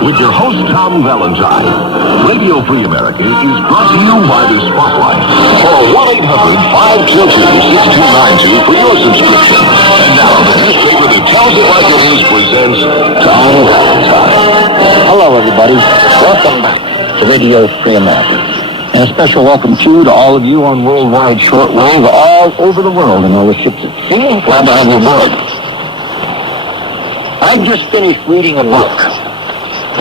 with your host, Tom Valentine. Radio Free America is brought to you by the Spotlight. Call 1-800-522-6292 for your subscription. And now, the newspaper that tells it like it is presents Tom Valentine. Hello, everybody. Welcome back to Radio Free America. And a special welcome to all of you on worldwide shortwave all over the world and all the ships at sea. Glad to have you aboard. I just finished reading a book,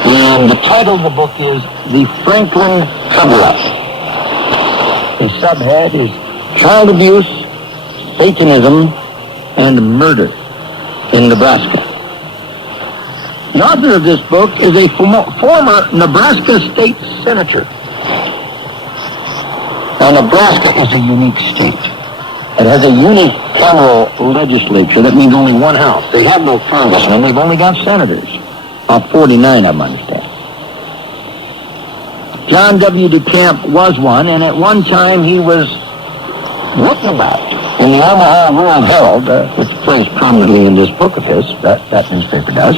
and the title of the book is The Franklin Cover-Up. The subhead is Child Abuse, Satanism, and Murder in Nebraska. The author of this book is a former Nebraska state senator. Now, Nebraska is a unique state. It has a unicameral legislature. That means only one house. They have no congressmen. They've only got senators. About 49 of them, I understand. John W. DeCamp was one, and at one time he was written about in the Omaha World Herald, which plays prominently in this book of his, that newspaper does.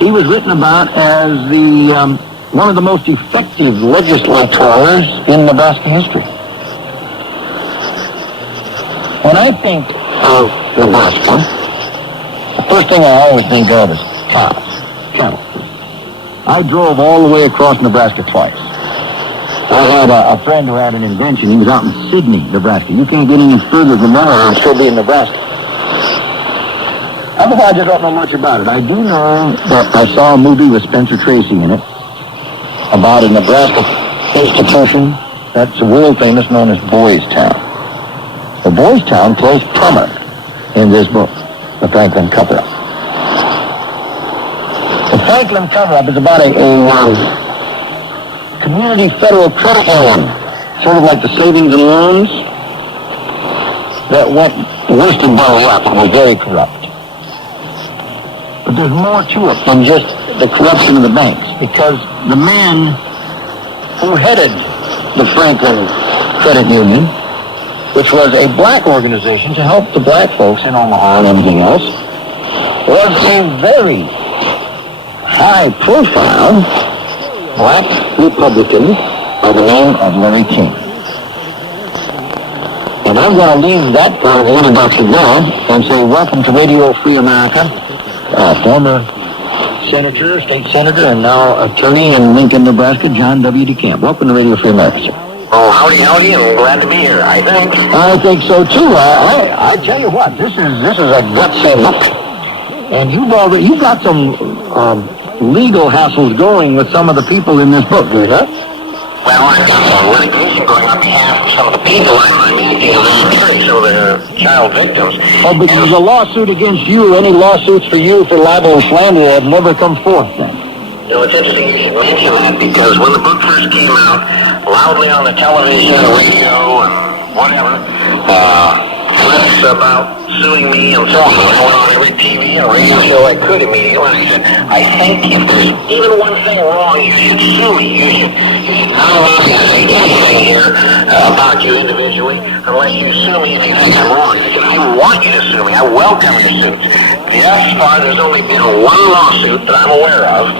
He was written about as the one of the most effective legislators in Nebraska history. When I think of Nebraska, the first thing I always think of is cows. I drove all the way across Nebraska twice. I had a friend who had an invention. He was out in Sydney, Nebraska. You can't get any further than that and still be in Nebraska. Otherwise, I don't know much about it. I do know that I saw a movie with Spencer Tracy in it about a Nebraska institution that's world famous, known as Boys Town. The Boys Town plays prominent in this book, The Franklin Cover-Up. The Franklin Cover-Up is about a community federal credit union, sort of like the savings and loans, that went listed by a rep and was very corrupt. But there's more to it than just the corruption of the banks, because the man who headed the Franklin Credit Union, which was a black organization to help the black folks in Omaha and everything else, was a very high-profile black Republican by the name of Larry King. And I'm going to leave that part of the introduction now and say welcome to Radio Free America, former senator, state senator, and now attorney in Lincoln, Nebraska, John W. DeCamp. Welcome to Radio Free America, sir. Oh, howdy, and glad to be here, I think. I think so, too. I tell you what, this is a gutsy book. And you've got some legal hassles going with some of the people in this book, huh? Well, I've got some litigation going on behalf of some of the people I'm acting as an attorney, so they're child victims. Oh, but there's a lawsuit against you. Any lawsuits for you for libel and slander have never come forth, then. You know, it's interesting you should mention that, because when the book first came out, loudly on the television, the radio, and whatever, threats about suing me and so on. I went on every TV and radio show I could immediately, and I said, I think if there's even one thing wrong, you should sue me. You should not allow me to say anything here about you individually unless you sue me and you think I'm wrong. I said, I want you to sue me. I welcome your suit. Yes, far there's only been one lawsuit that I'm aware of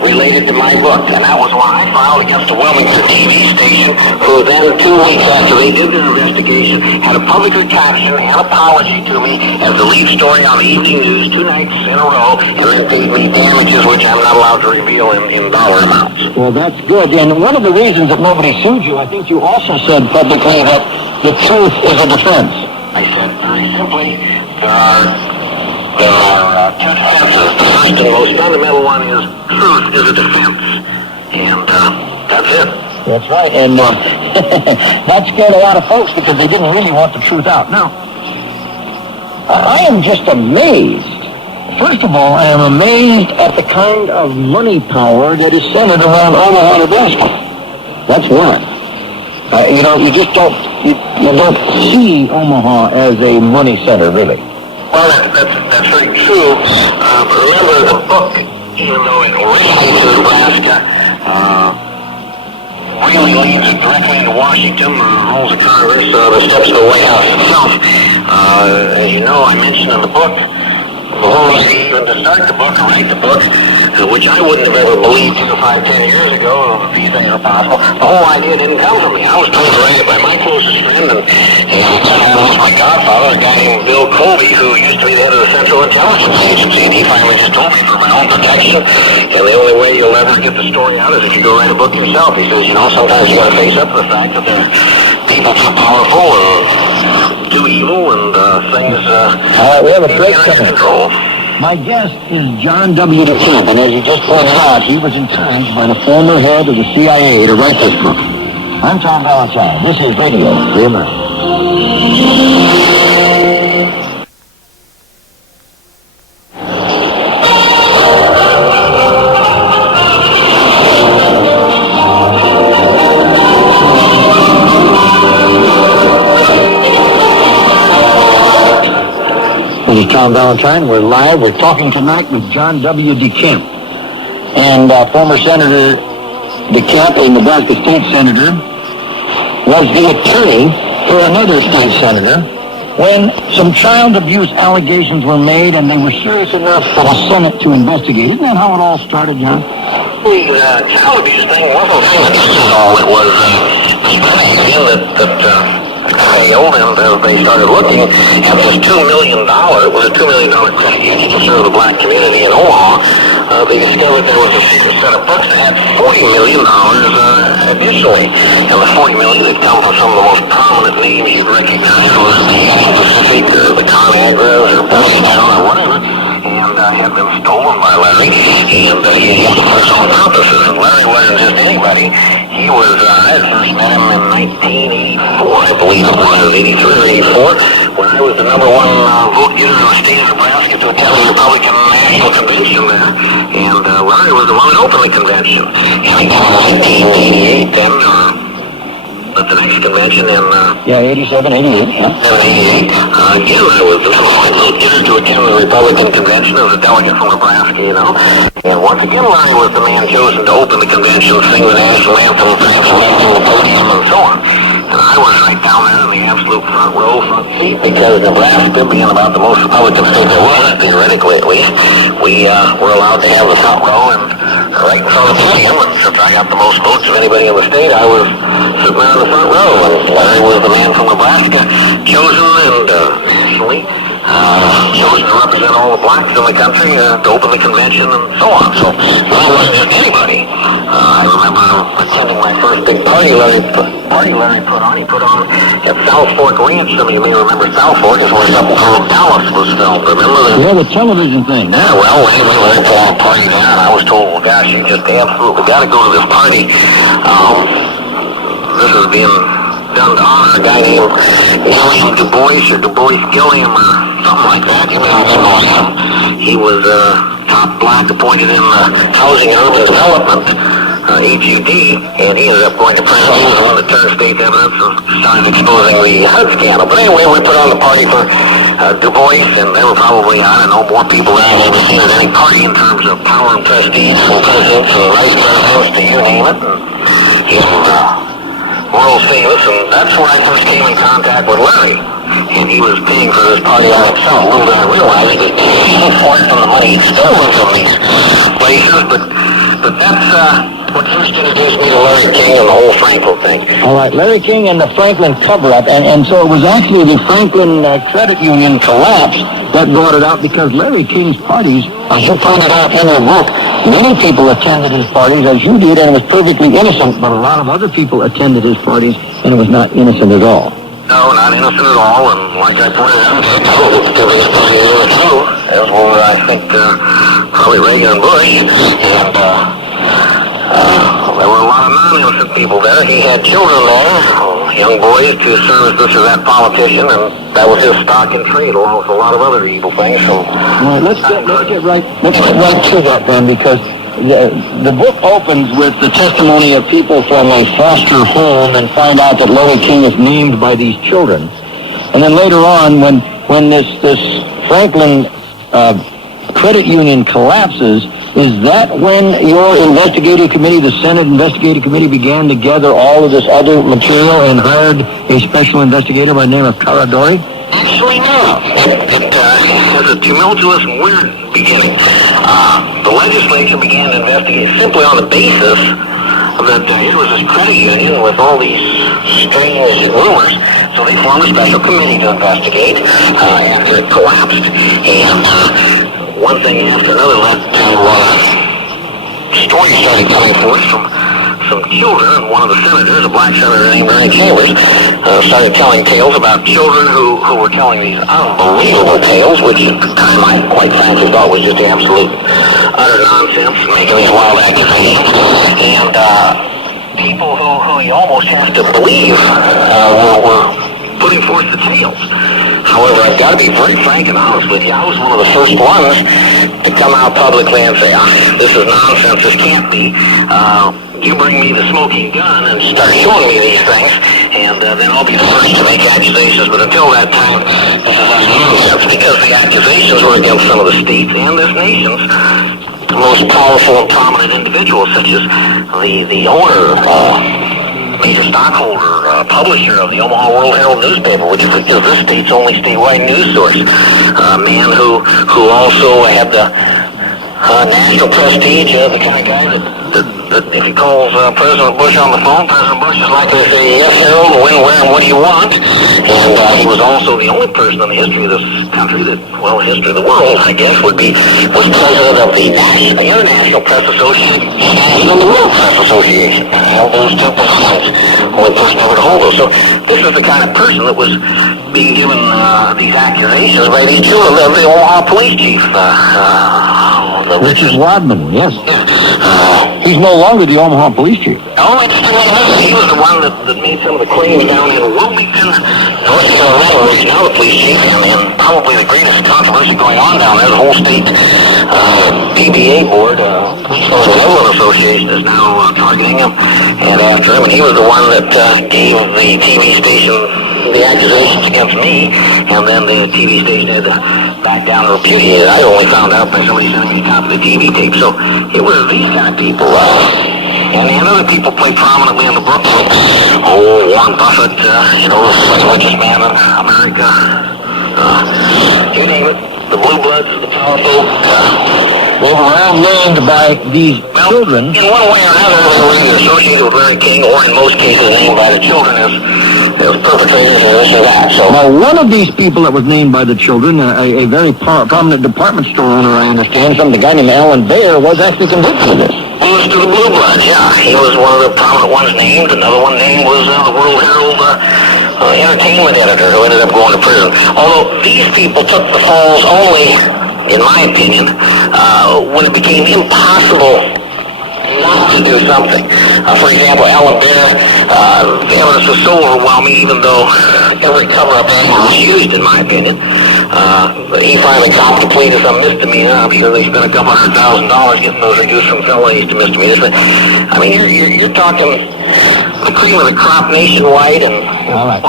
related to my book, and that was one I filed against a Wilmington TV station, who then 2 weeks after they did their investigation had a public retraction and apology to me as the lead story on the evening news 2 nights in a row, and then paid me damages which I'm not allowed to reveal in dollar amounts. Well, that's good. And one of the reasons that nobody sued you, I think you also said publicly that the truth is a defense. I said very simply, there are two defenses. The first and most fundamental one is truth is a defense. And that's it. That's right. And that scared a lot of folks because they didn't really want the truth out. Now, I am just amazed. First of all, I am amazed at the kind of money power that is centered around Omaha, Nebraska. That's one. You just don't see Omaha as a money center, really. Well, that's very true. Remember, the book, even though it originates in Nebraska, really leads it directly into Washington, rules of Congress, the steps of the White House itself. As you know, I mentioned in the book, even to start the book or write the book, which I wouldn't have ever believed 2, 5, 10 years ago that these things are possible. The whole idea didn't come from me. I was told to write it by my closest friend, and that was my godfather, a guy named Bill Colby, who used to be the head of the Central Intelligence Agency, and he finally just told me for my own protection, and the only way you'll ever get the story out is if you go write a book yourself. He says, sometimes you got to face up to the fact that there are people too powerful and too evil, and things all right, we have a break coming. Control. My guest is John W. DeCamp, and as you just pointed out, he was encouraged by the former head of the CIA to write this book. I'm Tom Valentine. This is Radio Free America. This is Tom Valentine. We're live. We're talking tonight with John W. DeCamp. And former Senator DeCamp, a Nebraska state senator, was the attorney for another state senator when some child abuse allegations were made, and they were serious enough for the Senate to investigate. Isn't that how it all started, John? The child abuse thing wasn't at all. It was that failed, and as they started looking at this $2 million, it was a $2 million credit union to serve the black community in Omaha, they discovered there was a set of books that had $40 million additionally, and the $40 million had come from some of the most prominent names you'd recognize, was the Pacific or the ConAgra or Boystown or whatever, and had been stolen by Larry, and he used it for his own purposes. And Larry wasn't just anybody. He was, I had first met him in 1984, I believe it was, 83 or 84, when I was the number one vote getter in the state of Nebraska to attend the Republican National Convention there. And Larry was the one that opened the convention. And in 1988, then, at the next convention in... 87, 88, huh? 88. Again, I was the vote getter to attend the Republican convention as a delegate from Nebraska, And once again, Larry was the man chosen to open the convention, sing the national anthem, transforming the podium, and so on. And I was right down there in the absolute front row, front seat, because Nebraska, being about the most Republican state there was, theoretically at least, we were allowed to have the front row and right in front of the podium. And since I got the most votes of anybody in the state, I was sitting there in the front row. And Larry was the man from Nebraska, chosen and nationally chosen to represent all the blacks in the country to open the convention and so on. So I wasn't just anybody. I remember attending my first big party Larry put on. He put on at South Fork Ranch. Some of you may remember South Fork is where something called Dallas was filmed. Remember that? Yeah, the television thing. Yeah, well, anyway, Larry put on a party there, and I was told, well, gosh, you just absolutely got to go to this party. This is being done to honor a guy named William Du Bois or Du Bois Gilliam or something like that. You may remember him. He was top black appointed in the Housing and Urban Development, HUD, and he ended up going to prison. He was the one that turned state evidence and started exposing the HUD scandal. But anyway, we put on the party for Du Bois, and there were probably, I don't know, more people than I've ever seen at any party in terms of power and prestige, from presidents and vice presidents to you name it. And world famous, and that's where I first came in contact with Larry. And he was paying for this party on himself. Little did I realize that he was pouring from the money stolen from these places, but that's what first introduced me to Larry King and the whole Franklin thing. All right, Larry King and the Franklin cover-up, and so it was actually the Franklin credit union collapse that brought it out, because Larry King's parties, as you pointed out in your book, many people attended his parties, as you did, and it was perfectly innocent, but a lot of other people attended his parties, and it was not innocent at all. No, not innocent at all, and like I pointed out, the biggest party there too, as were, I think, probably Reagan and Bush, and there were a lot of non-innocent people there. He had children there, young boys, to serve as this or that politician, and that was his stock in trade, along with a lot of other evil things. So, well, let's get right to that then, because the book opens with the testimony of people from a foster home and find out that Larry King is named by these children, and then later on, when this Franklin credit union collapses. Is that when your investigative committee, the Senate investigative committee, began to gather all of this other material and hired a special investigator by the name of Caradori? Actually, no. It has a tumultuous and weird beginning. The legislature began to investigate simply on the basis that here was this credit union with all these strange rumors. So they formed a special committee to investigate after it collapsed. And one thing after another led to stories started coming forth from some children. One of the senators, a black senator named Mary Chambers, started telling tales about children who were telling these unbelievable tales, which at the time I quite frankly thought was just absolute utter nonsense, making these wild accusations. And people who you almost have to believe were putting forth the tales. However, I've got to be very frank and honest with you. I was one of the first ones to come out publicly and say, this is nonsense, this can't be. You bring me the smoking gun and start showing me these things, and then I'll be the first to make accusations. But until that time, this is nonsense, because the accusations were against some of the states and this nation's most powerful and prominent individuals, such as the owner, major stockholder, publisher of the Omaha World Herald newspaper, which is this state's only statewide news source. A man who also had the national prestige, the kind of guy that if he calls President Bush on the phone, President Bush is likely to say, yes, Harold, when, where, and what do you want? And he was also the only person in the history of this country that, well, history of the world, I guess, was president of the International Press Association and the World Press Association. Held those two positions, only person ever to hold those. So this is the kind of person that was being given these accusations by these children of the Omaha police chief. Richard Wadman, yes. He's no longer the Omaha police chief. Oh, interesting enough, he was the one that made some of the claims down in Wilmington, North Carolina, where he's now the police chief, and probably the greatest controversy going on down there. The whole state PBA board, Police Benevolent Association, is now targeting him and after him, and he was the one that gave the TV station the accusations against me, and then the TV station had to back down and repudiate it. I only found out by somebody sending me a copy of the TV tape. So it was these kind of people. And other people play prominently in the book. Warren Buffett, the richest man in America. You name it. The Blue Bloods, the Power Folk. They were all named by these children. In one way or another, they were either associated with Larry King, or in most cases named by the children as perpetrators or this or that. So now, one of these people that was named by the children, a very prominent department store owner, I understand, the guy named Alan Bayer, was actually convicted of this. He was to the Blue Bloods, yeah. He was one of the prominent ones named. Another one named was the World Herald entertainment editor who ended up going to prison. Although these people took the falls only, in my opinion, when it became impossible not to do something. For example, Alan Bayer, the evidence was so overwhelming, even though every cover-up was used, in my opinion. He finally copped a plea to some misdemeanor. I'm sure they spent a couple $100,000 getting those reduced from felonies to misdemeanors. But, I mean, you're talking the cream of the crop nationwide. And all right.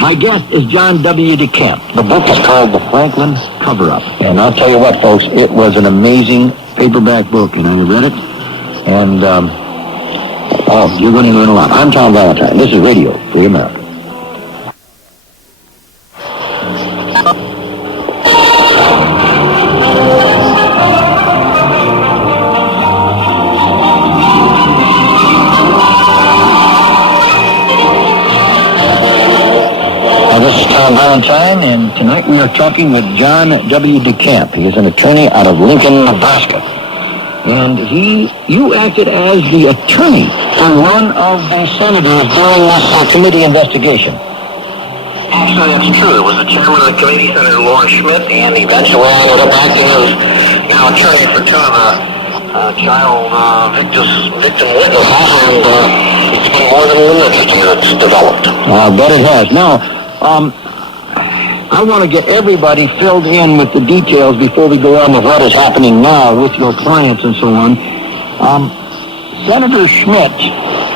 My guest is John W. DeCamp. The book is called The Franklin Cover-Up. And I'll tell you what, folks, it was an amazing paperback book. I read it, and you're going to learn a lot. I'm Tom Valentine. This is Radio Free America. This is Tom Valentine, and tonight we are talking with John W. DeCamp. He is an attorney out of Lincoln, Nebraska. And you acted as the attorney for one of the senators during this committee investigation. Actually, that's true. It was the chairman of the committee, Senator Lawrence Schmidt, and eventually I ended up acting as now attorney for two of the child victim witnesses, and it's been more than a little interesting as it's developed. I bet it has. Now, I want to get everybody filled in with the details before we go on with what is happening now with your clients and so on. Senator Schmidt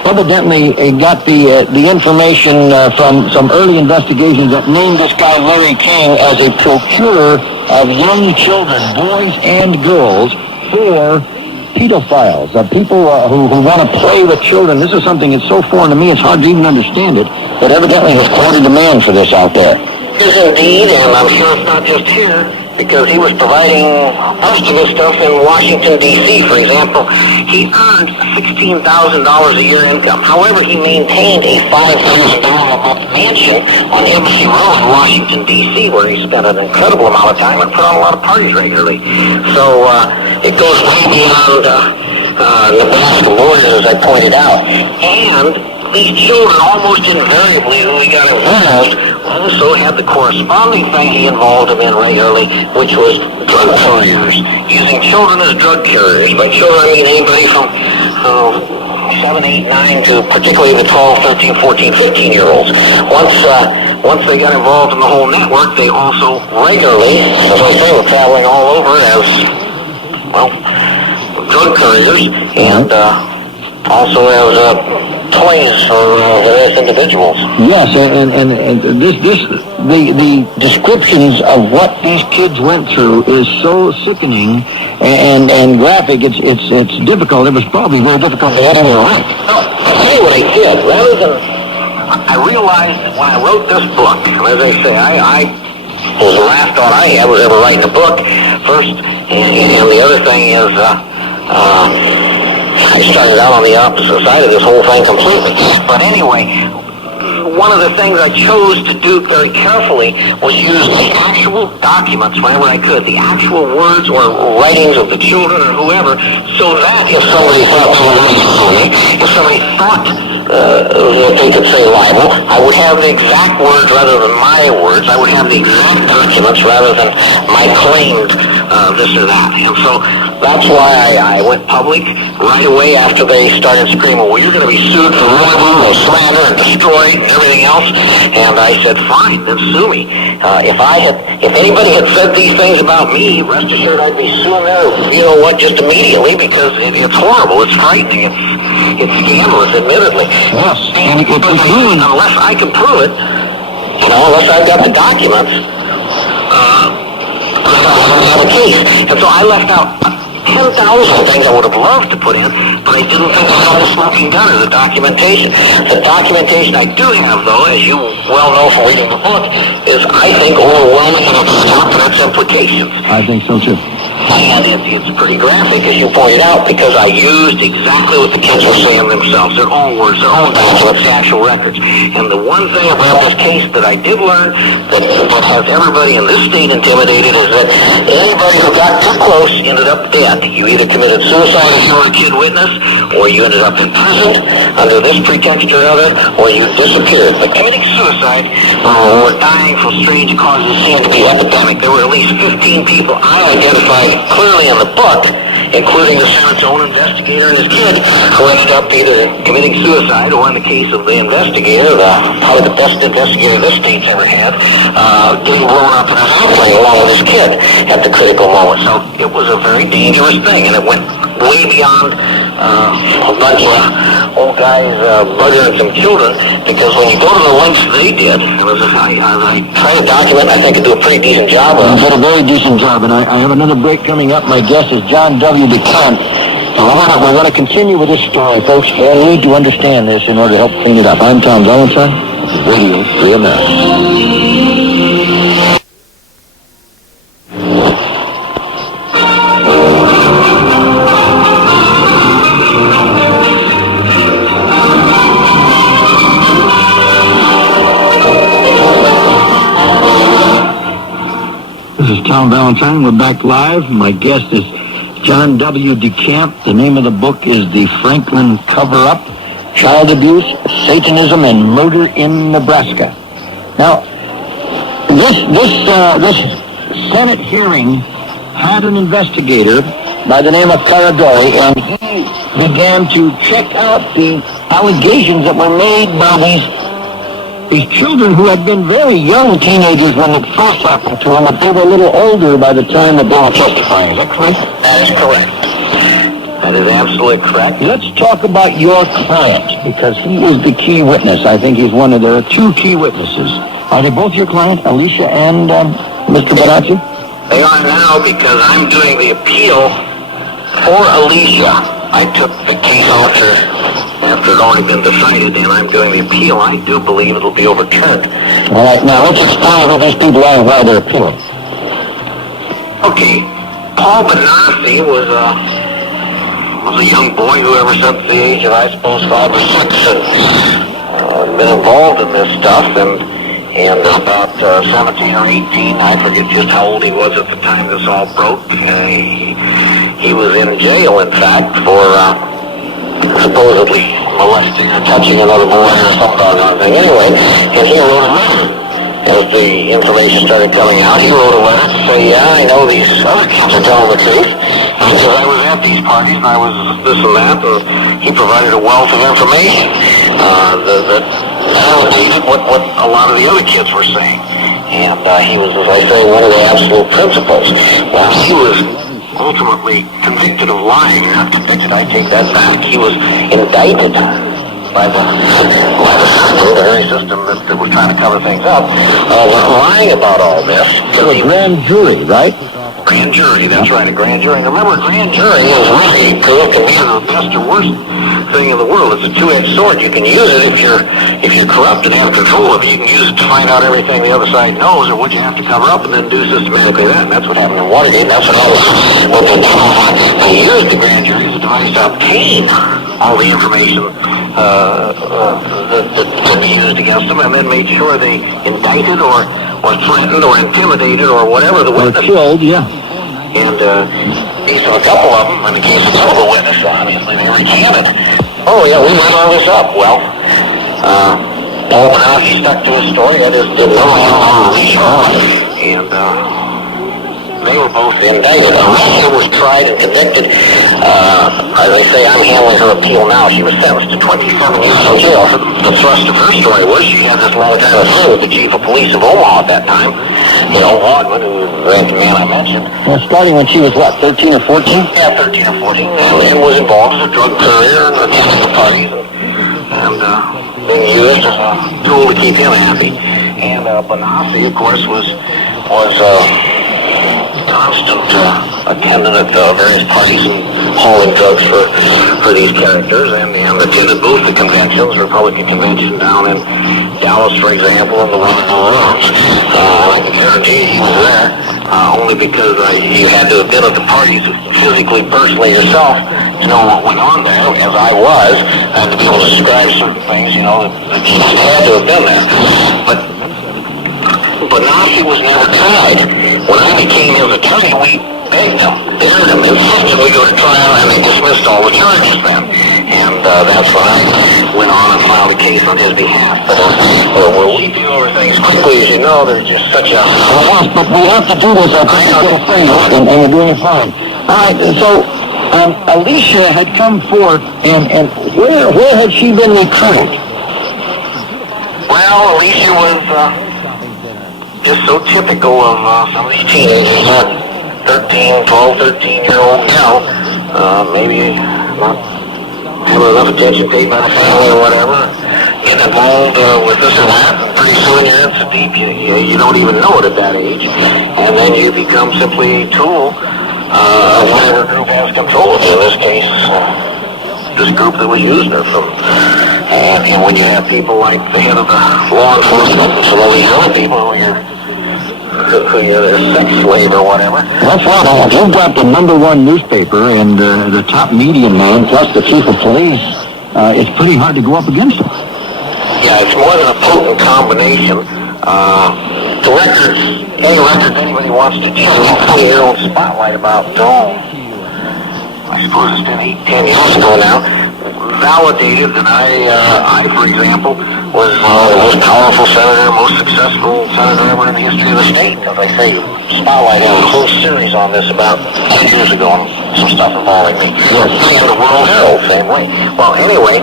evidently got the information from some early investigations that named this guy Larry King as a procurer of young children, boys and girls, for pedophiles, people who want to play with children. This is something that's so foreign to me, it's hard to even understand it, but evidently there's quite a demand for this out there. is indeed, and I'm sure it's not just here, because he was providing most of his stuff in Washington, D.C., for example. He earned $16,000 a year income. However, he maintained a $5,000 mansion on Embassy Road in Washington, D.C., where he spent an incredible amount of time and put on a lot of parties regularly. So it goes way beyond Nebraska borders, as I pointed out. And these children, almost invariably, when we got involved, also had the corresponding thing he involved them in regularly, which was drug carriers, using children as drug carriers. By children, I mean anybody from 7, 8, 9 to particularly the 12, 13, 14, 15-year-olds. Once they got involved in the whole network, they also regularly, as I say, were traveling all over as, well, drug couriers, and also as toys for various individuals. Yes, and the descriptions of what these kids went through is so sickening and graphic. It's difficult. It was probably very difficult to have in your life. I'll tell you what I did. Rather than, I realized that when I wrote this book, and as I say, I was the last thought I had was ever writing a book first, and the other thing is, I started out on the opposite side of this whole thing completely. But anyway, one of the things I chose to do very carefully was use the actual documents whenever I could, the actual words or writings of the children or whoever, so that if somebody thought they were writing for me, if somebody thought that they could say libel, I would have the exact words rather than my words. I would have the exact documents rather than my claimed this or that. And so that's why I went public right away after they started screaming, well, you're going to be sued for libel and slander and destroyed and everything else. And I said, fine, then sue me. If anybody had said these things about me, rest assured I'd be suing them, you know what, just immediately, because it's horrible, it's frightening, it's scandalous, admittedly. Yes, and unless I can prove it, you know, unless I've got the documents, I don't have a case. And so I left out 10,000 things I would have loved to put in, but I didn't think I had the smoking gun or the documentation. The documentation I do have, though, as you well know from reading the book, is, I think, overwhelming in its its implications. I think so, too. And it's pretty graphic, as you pointed out, because I used exactly what the kids were saying themselves, their own words, their own documents, the actual records. And the one thing about this case that I did learn that has everybody in this state intimidated is that anybody who got too close ended up dead. You either committed suicide if you were a kid witness, or you ended up imprisoned under this pretexture of it, or you disappeared. But committing suicide or dying from strange causes seemed to be epidemic. There were at least 15 people I identified clearly in the book, including the Senate's own investigator and his kid, who ended up either committing suicide or, in the case of the investigator, probably the best investigator this state's ever had, getting blown up in an airplane along with his kid at the critical moment. So it was a very dangerous thing, and it went way beyond a bunch of old guys bugging some children, because when you go to the lengths they did, I try to document, I think I do a pretty decent job of it. You did a very decent job, and I have another break coming up. My guest is John W. DeCamp. And we're going to continue with this story, folks. We need to understand this in order to help clean it up. I'm Tom Valentine. This is Radio Free America. This is Tom Valentine. We're back live. My guest is John W. DeCamp. The name of the book is The Franklin Cover-Up, Child Abuse, Satanism, and Murder in Nebraska. Now, this Senate hearing had an investigator by the name of Caradori, and he began to check out the allegations that were made by these children who had been very young teenagers when it first happened to them, but they were a little older by the time that they were testifying. Is that correct? That is correct. That is absolutely correct. Let's talk about your client, because he is the key witness. I think he's one of the two key witnesses. Are they both your client, Alicia and Mr. Bonacci? They are now, because I'm doing the appeal for Alicia. I took the case after it had already been decided, and I'm doing the appeal. I do believe it'll be overturned. All right, now let's explain who these people are and why they're appealing. Okay, Paul Benassi was a young boy who, ever since the age of, I suppose, 5 or 6, had been involved in this stuff, and about 17 or 18, I forget just how old he was at the time this all broke. He was in jail, in fact, for supposedly molesting or touching another boy or some doggone thing. Anyway, and he wrote a letter. As the information started coming out, he wrote a letter to say, yeah, I know these other kids are telling the truth. He said, I was at these parties, and I was this and that, and he provided a wealth of information that validated what a lot of the other kids were saying. And he was, as I say, one of the absolute principals. Well, he was ultimately convicted of lying. Not convicted, I take that back. He was indicted by the very system that was trying to cover things up, lying about all this. To a grand jury, right? Grand jury, that's right, a grand jury. And remember, a grand jury is really good, can be the best or worst thing in the world. It's a two-edged sword. You can use it if you're corrupt and have control of it. You can use it to find out everything the other side knows or what you have to cover up and then do systematically that. And that's what happened in Watergate. That's what they used the grand jury as a device to obtain all the information that could be used against them, and then made sure they indicted or threatened or intimidated or whatever the witness. Or killed, yeah. And he saw a couple of them, in the case of some of the witnesses, obviously they recanted. Oh yeah, we made all this up. Well, Paul Benassi stuck to his story. That is the no and they were both indicted. Alicia was tried and convicted. As I say, I'm handling her appeal now. She was sentenced to 27 years in jail. The thrust of her story was she had this long-time affair with the chief of police of Omaha at that time, Waldman, who was the ranking man I mentioned. Well, starting when she was, what, 13 or 14? Yeah, 13 or 14, and was involved as a drug courier and attended the parties, and being used as a tool to keep him happy. And Benassi, of course, was constant attendant at various parties and hauling drugs for these characters, and attended both the conventions, Republican convention down in Dallas, for example, and the one in New Orleans. I can guarantee he was there, only because you had to have been at the parties physically, personally yourself to know what went on there, as I was, and to be able to describe certain things, that you had to have been there. But Benassi was never tried. When I became his attorney, we begged him, insisted we go to trial, and they dismissed all the charges then. And that's when I went on and filed a case on his behalf. We'll leap you over things quickly, as you know. There's just such a... Well, but we have to do this. I think to get a framework, and you're doing fine. All right, so Alicia had come forth, and where had she been recruited? Well, Alicia was... just so typical of some of these teenagers, 13-year-old gal, maybe not having enough attention paid by the family or whatever, get involved with this or that, and pretty soon you're in so deep you don't even know it at that age, and then you become simply a tool of whatever group has control of you. In this case, this group that was using her from. And when you have people like the head of the law enforcement and some of these other people who you're their sex slave or whatever. That's right. You've got the #1 newspaper and the top media man plus the chief of police. It's pretty hard to go up against them. Yeah, it's more than a potent combination. The records, any records anybody wants to do, you put your own spotlight about, I suppose it's been 8-10 years ago now, validated that I, for example, was the most powerful senator, most successful senator ever in the history of the state. As I say, Spotlight had a whole series on this about 10 years ago, and some stuff involving me. And the World Herald, same way. Well, anyway,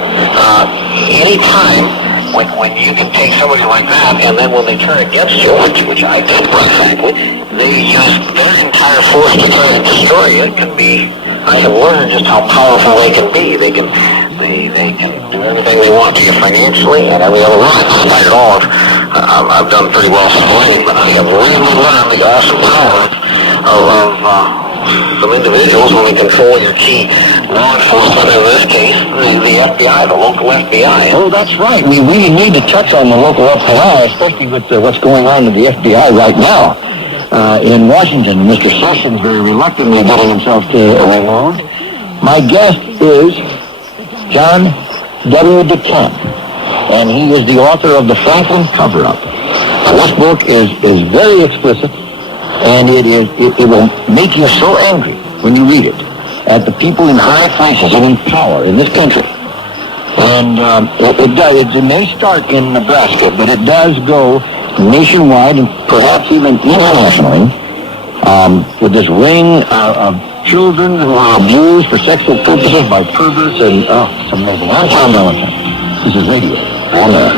any time when you can take somebody like that, and then when they turn against you, which I did, frankly, they use their entire force to try to destroy you. It can be, I have learned just how powerful they can be. They can do everything they want to you financially and every other way. Despite it all, I've done pretty well for money, but I have really learned the awesome power of some individuals when they control your key law enforcement, in this case, the FBI, the local FBI. Oh, that's right. We really need to touch on the local FBI, especially with what's going on in the FBI right now in Washington. Mr. Sessions very reluctantly getting himself to alone. My guest is John W. DeCamp, and he is the author of The Franklin Cover-Up. This book is very explicit, and it will make you so angry when you read it at the people in high places and in power in this country. And it may start in Nebraska, but it does go nationwide and perhaps even internationally with this ring of children who are abused for sexual purposes by perverts, and it's amazing. I'm Tom Valentine. This is radio on air.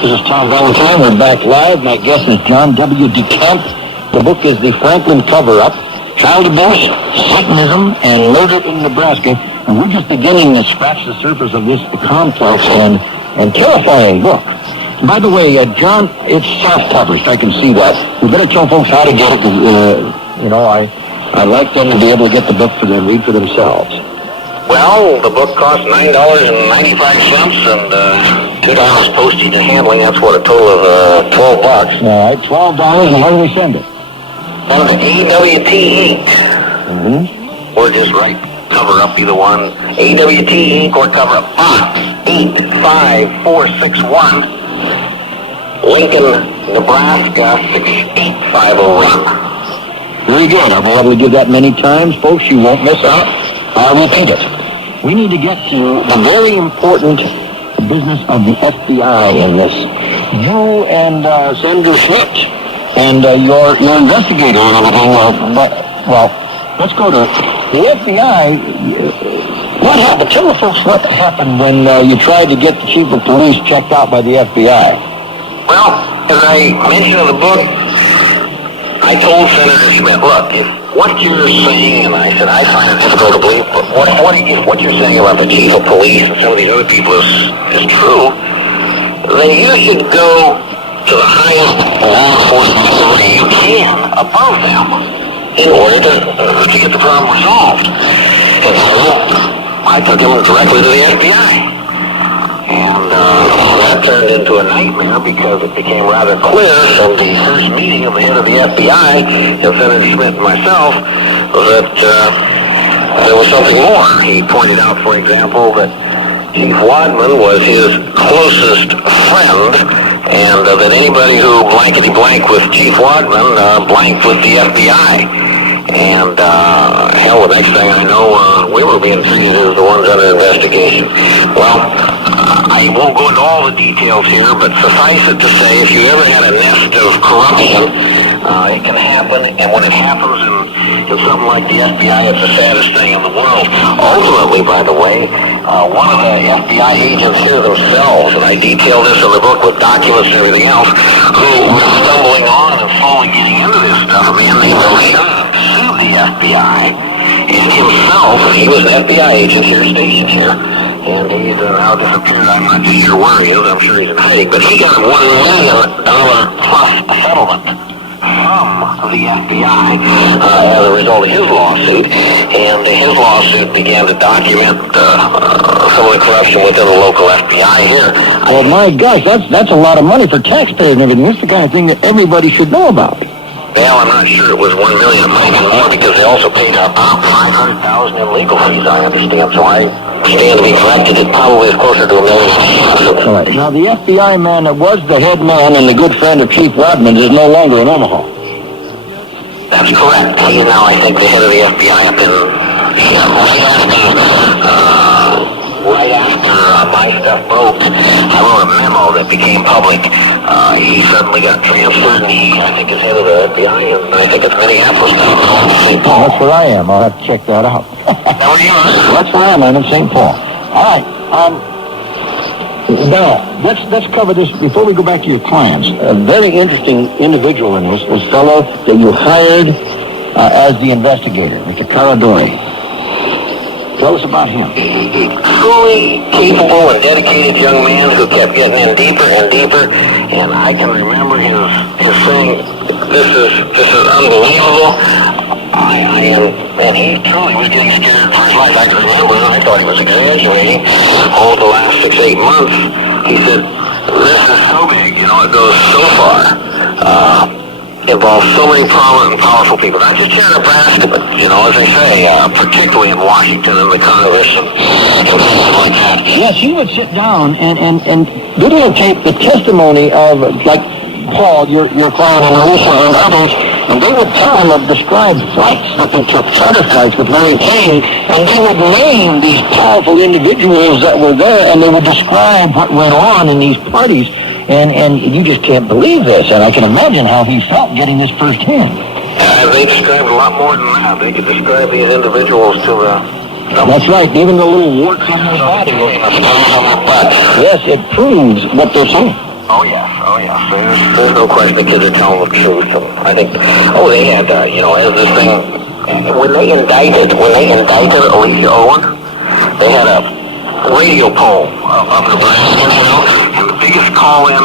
This is Tom Valentine. We're back live. My guest is John W. DeCamp. The book is The Franklin Cover-Up, Child Abuse, Satanism, and Murder in Nebraska. And we're just beginning to scratch the surface of this complex and terrifying book. By the way, John, it's self-published. I can see that. We better tell folks how to get it, because, I like them to be able to get the book for them, read for themselves. Well, the book costs $9.95 and $2 postage and handling. That's what, a total of $12. All right, $12, and how do we send it? Send it to AWT Inc. Or just write Cover Up, either one. AWT Inc. or Cover Up. Box 85461, Lincoln, Nebraska 68501. Very good. I've already give that many times, folks. You won't miss out. I'll repeat it. We need to get to the very important business of the FBI in this. You and Senator Schmidt and your investigator and everything. Let's go to the FBI. What happened? Tell the folks what happened when you tried to get the chief of police checked out by the FBI. Well, as I mentioned in the book, I told Senator Schmidt, look, if what you're saying, and I said, I find it difficult to believe, but if what you're saying about the chief of police and some of these other people is true, then you should go to the highest law enforcement authority you can above them in order to get the problem resolved. And so I took him directly to the FBI. And that turned into a nightmare because it became rather clear from the first meeting of the head of the FBI and Senator Schmidt and myself that there was something more. He pointed out, for example, that Chief Wadman was his closest friend, and that anybody who blankety-blank with Chief Wadman blanked with the FBI. And hell, the next thing I know, we were being treated as the ones under investigation. Well, I won't go into all the details here, but suffice it to say, if you ever had a nest of corruption, it can happen, and when it happens in something like the FBI, it's the saddest thing in the world. Ultimately, by the way, one of the FBI agents here themselves, and I detail this in the book with documents and everything else, who was stumbling on and slowly getting into this stuff, a man named O'Shea, sued the FBI, and himself, he was an FBI agent here, stationed here, and he's now disappeared. I'm not sure where he is. I'm sure he's in hiding. But he got a $1 million plus settlement from the FBI as a result of his lawsuit. And his lawsuit began to document some of the corruption within the local FBI here. Well, my gosh, that's a lot of money for taxpayers and everything. This is the kind of thing that everybody should know about. Well, I'm not sure it was $1 million, maybe more, because they also paid about $500,000 in legal fees, I understand. So I stand to be corrected. It probably is closer to $1 million. All right. Now, the FBI man that was the head man and the good friend of Chief Wadman is no longer in Omaha. That's correct. He is now, I think, the head of the FBI up in right after my stuff broke. I wrote a memo that became public. He suddenly got transferred, and he, I think, is head of the FBI, and I think it's Minneapolis now. Oh, that's where I am. I'll have to check that out. That where you are? That's where I am. I'm in St. Paul. All right. Now, let's cover this before we go back to your clients. A very interesting individual in this was a fellow that you hired as the investigator, Mr. Caradori. Tell us about him. Truly capable and dedicated young man who kept getting in deeper and deeper, and I can remember his saying, this is unbelievable. And he truly was getting scared for his life. I can remember, I thought he was exaggerating. Over the last 6-8 months, he said, this is so big, it goes so far. Involves so many prominent and powerful people, not just here in Nebraska, but, as I say, particularly in Washington and the Congress and places like that. Yes, he would sit down and videotape the testimony of, like, Paul, your client, and Lisa, and others, and they would tell him of described flights that they took, charter flights with Mary Kane, and they would name these powerful individuals that were there, and they would describe what went on in these parties, and you just can't believe this, and I can imagine how he felt getting this firsthand. They described a lot more than that. They could describe these individuals to That's right, even the little warts on their body. Yes, it proves what they're saying. Oh, yes. There's no question the kids are telling the truth. And I think, they had, as this thing, when they indicted Alicia Owen, they had a radio poll of Nebraska, and the biggest call-in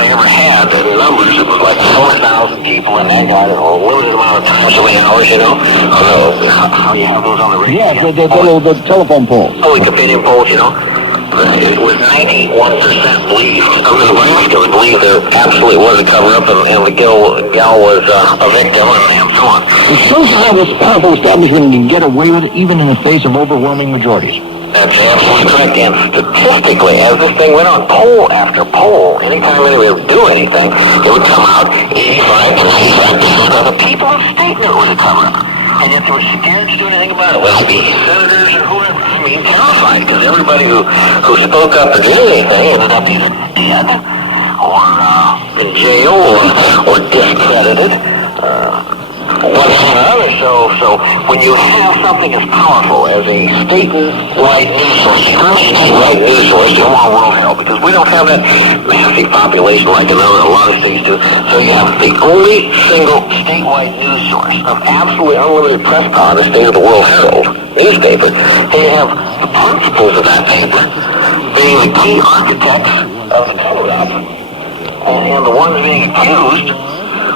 they ever had, in numbers, it was like 4,000 people, and they got a limited amount of time, so many hours, how you have those on the radio. Yeah, the telephone polls. Public opinion polls, it was 91% believed of the Nebraskans believed there absolutely was a cover-up, and the gal was a victim, and so on. It shows how this powerful establishment can get away with it even in the face of overwhelming majorities. That's absolutely correct, and statistically, as this thing went on, poll after poll, anytime anybody would do anything, it would come out 85 to 95% of the people in the state knew it was a cover-up. And yet they were scared to do anything about it, whether it be senators or whoever. I mean, terrified, because everybody who spoke up or did anything ended up either dead or in jail or discredited. One thing or another. So when you have something as powerful as a statewide news source, statewide news source, you don't want world help, because we don't have that massive population like a lot of states do. So you have the only single statewide news source of absolutely unlimited press power in the state of the World Herald newspaper, and you have the principals of that paper being the key architects of the cover-up, and the ones being accused.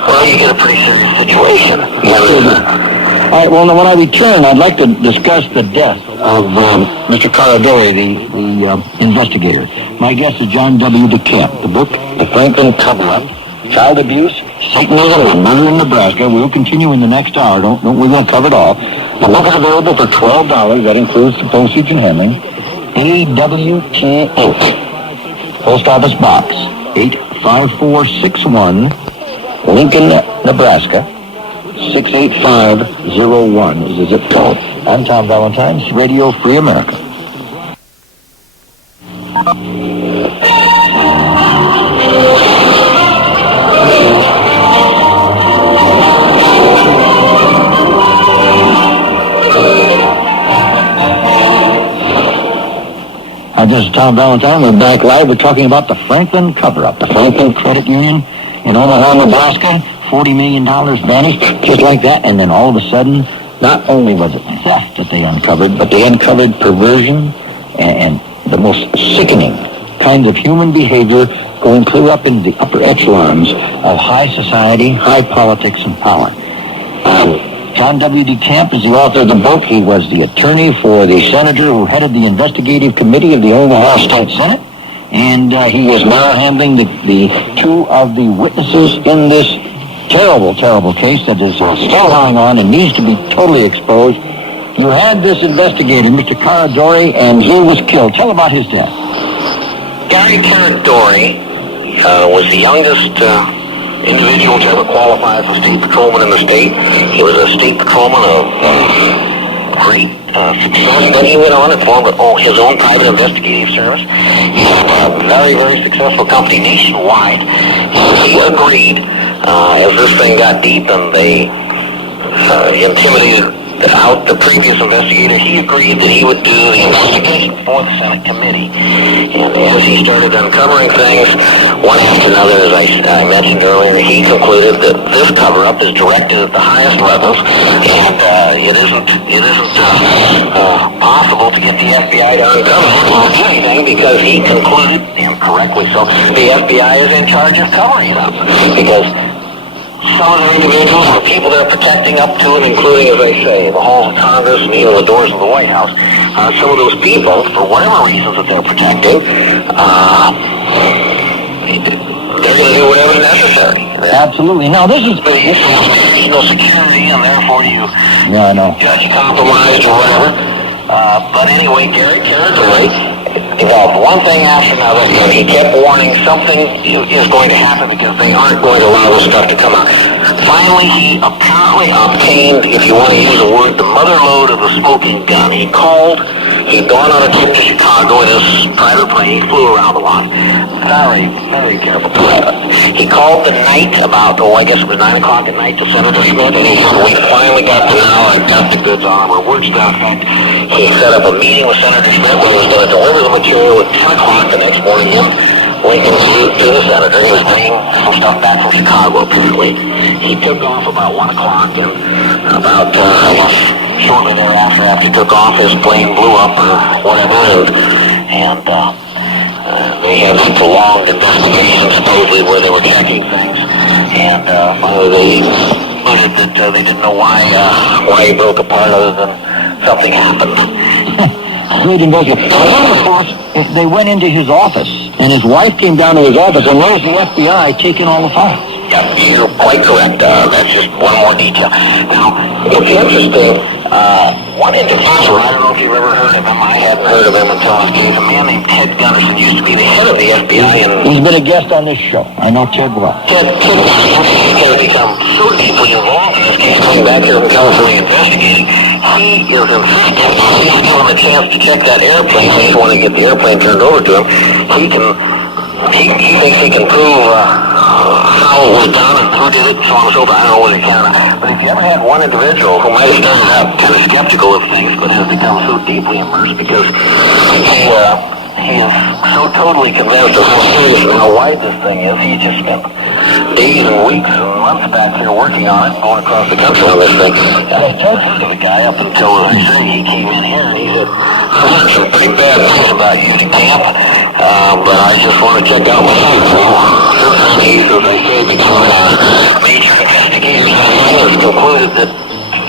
Well, you get a pretty serious situation. All right, well, when I return, I'd like to discuss the death of Mr. Caradori, the investigator. My guest is John W. DeCamp. The book, The Franklin Cover-Up, Child Abuse, Satanism, and Murder in Nebraska. We'll continue in the next hour. We're going to cover it all. The book is available for $12. That includes the postage and handling. AWK Inc. Post Office Box 85461. Lincoln, Nebraska, 68501 is the zip code. I'm Tom Valentine, Radio Free America. This is Tom Valentine. We're back live. We're talking about the Franklin cover-up, the Franklin Credit Union in Omaha, Nebraska. $40 million vanished just like that, and then all of a sudden, not only was it theft that they uncovered, but they uncovered perversion and the most sickening kinds of human behavior going clear up into the upper echelons of high society, high politics, and power. John W. DeCamp is the author of the book. He was the attorney for the senator who headed the investigative committee of the Omaha State Senate, and he is now handling the two of the witnesses in this terrible, terrible case that is still going on and needs to be totally exposed. You had this investigator, Mr. Caradori, and he was killed. Tell about his death. Gary Caradori was the youngest individual to ever qualify as a state patrolman in the state. He was a state patrolman of great success, but he went on and formed his own private investigative service. He had a very, very successful company nationwide. He agreed, as this thing got deep and they intimidated without the previous investigator, he agreed that he would do the investigation for the Senate committee. And as he started uncovering things, one after another, as I mentioned earlier, he concluded that this cover-up is directed at the highest levels, and it isn't possible to get the FBI to uncover anything because he concluded, and correctly so, the FBI is in charge of covering it up. Because some of the individuals and the people they're protecting up to and including, as I say, the halls of Congress and even the doors of the White House, some of those people, for whatever reasons that they're protecting, they're going to do whatever's necessary. Absolutely. Now, this is national security, and therefore you compromised or whatever. But anyway, Gary territory developed one thing after another, and he kept warning something is going to happen because they aren't going to allow this stuff to come out. Finally, he apparently obtained, if you want to use a word, the mother lode of the smoking gun. He'd gone on a trip to Chicago in his private plane. He flew around a lot. Very, very careful pilot. He called the night about, I guess it was 9 o'clock at night to Senator Smith, and he said, we finally got to now, I've got the goods on, or words to that effect. He set up a meeting with Senator Smith where he was going to deliver the material at 10 o'clock the next morning in Lincoln to the senator. He was bringing some stuff back from Chicago, apparently. He took off about 1 o'clock, and about, shortly thereafter, after he took off, his plane blew up or whatever, and they had this prolonged investigation, supposedly, where they were checking things, and finally they admitted that they didn't know why he broke apart other than something happened. great investigation. Of course, they went into his office, and his wife came down to his office, and there was the FBI taking all the files. Yeah, you're quite correct. That's just one more detail. Now, it's interesting. One individual, I don't know if you've ever heard of him. I hadn't heard of him until this case. A man named Ted Gunnison used to be the head of the FBI. He's been a guest on this show. I know Ted well. Ted has become so deeply involved in this case, coming back here from California investigating. He is insistent on being given a chance to check that airplane. He doesn't want to get the airplane turned over to him. He thinks he can prove how it was done and who did it and so on and so forth. I don't know what he can. But if you ever had one individual who might have started out kind of skeptical of things but has become so deeply immersed because he is so totally convinced of how serious and how wide this thing is, he just spent days and weeks and months back there working on it, going across the country on this thing. And I talked to the guy up until he came in here and he said, I heard some pretty bad things about you, DeCamp, but I just want to check out my house. He's, as I say, becoming a major investigator. He has concluded that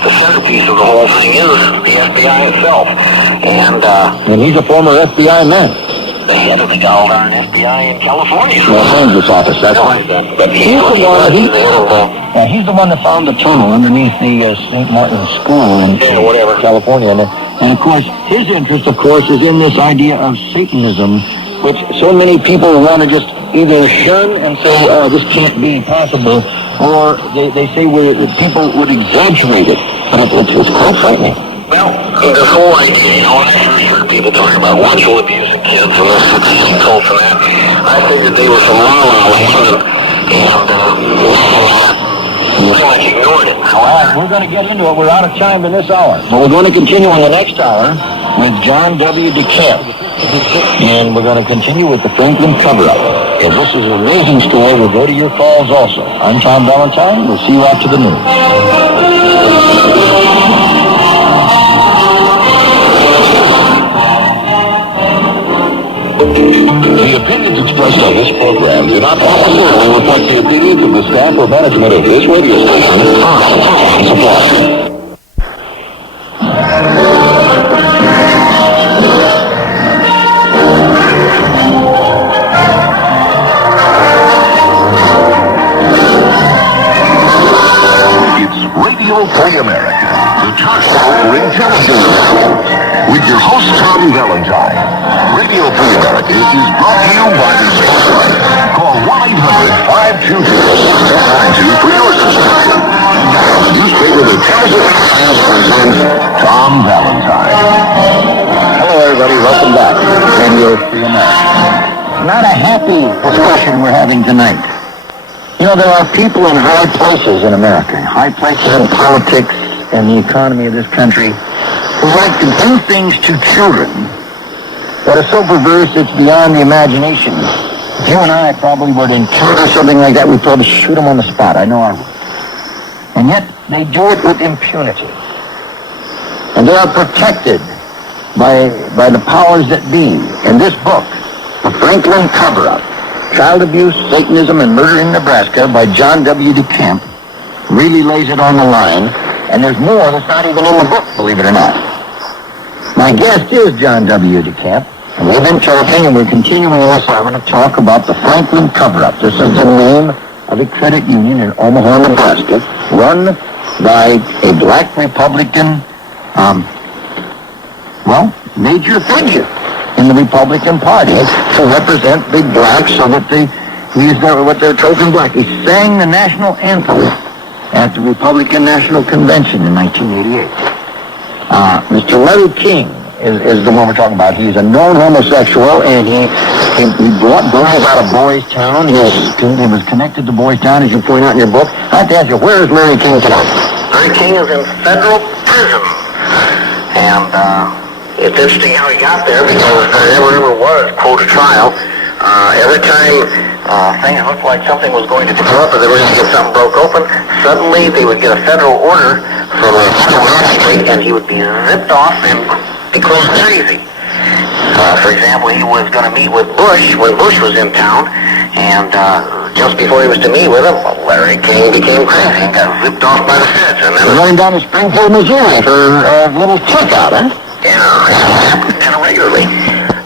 the centerpiece of the whole thing is the FBI itself. And he's a former FBI man. The head of the goddamn FBI in California. Los Angeles office, that's right. But he's the one that found the tunnel underneath the St. Martin's School in California. And of course, his interest, is in this idea of Satanism, which so many people want to just either shun and say, this can't be possible, or they say people would exaggerate it. But it's quite frightening. Well, this whole idea, I heard people talking about ritual abuse of kids and this satanic cult and that. I figured they were some la-la land, and ignored it. All right, we're going to get into it. We're out of time in this hour. But we're going to continue in the next hour with John W. DeCamp. And we're going to continue with the Franklin cover-up. If this is an amazing story, we'll go to your calls also. I'm Tom Valentine. We'll see you after the news. The opinions expressed on this program do not necessarily reflect the opinions of the staff or management of this radio station or supply. It's Radio Free America, the talk show for intelligent with your host, Tom Valentine. Radio Free America is brought to you by the Spotlight. Call 1-800-522-6292 for your subscription. The newspaper that tells it and presents Tom Valentine. Hello, everybody. Welcome back. Radio Free America. Not a happy discussion we're having tonight. You know, there are people in high places in America, high places in politics, and the economy of this country who like to do things to children that are so perverse it's beyond the imagination. If you and I probably were to encounter something like that, we'd probably shoot them on the spot. I know I would. And yet, they do it with impunity. And they are protected by the powers that be. In this book, The Franklin Cover-Up, Child Abuse, Satanism, and Murder in Nebraska by John W. DeCamp, really lays it on the line. And there's more that's not even in the book, believe it or not. My guest is John W. DeCamp. And we've been talking, and we're continuing this hour to talk about the Franklin Cover-Up. This is the name of a credit union in Omaha, Nebraska, run by a black Republican, major figure in the Republican Party to represent big blacks so that he's what they're token black. He sang the national anthem at the Republican National Convention in 1988. Mr. Larry King is the one we're talking about. He's a known homosexual, and he brought boys out of Boys Town. He was connected to Boys Town, as you point out in your book. I have to ask you, where is Larry King today? Larry King is in federal prison. And it's interesting how he got there, because there never ever was, quote, a trial. Every time things looked like something was going to develop, or they were going to get something broke open, suddenly they would get a federal order from a federal magistrate, and he would be zipped off and declared crazy. For example, he was going to meet with Bush when Bush was in town, and just before he was to meet with him, Larry King became crazy and got zipped off by the feds. And then running down to Springfield, Missouri for a little checkout, huh? Yeah, it happened kind of regularly.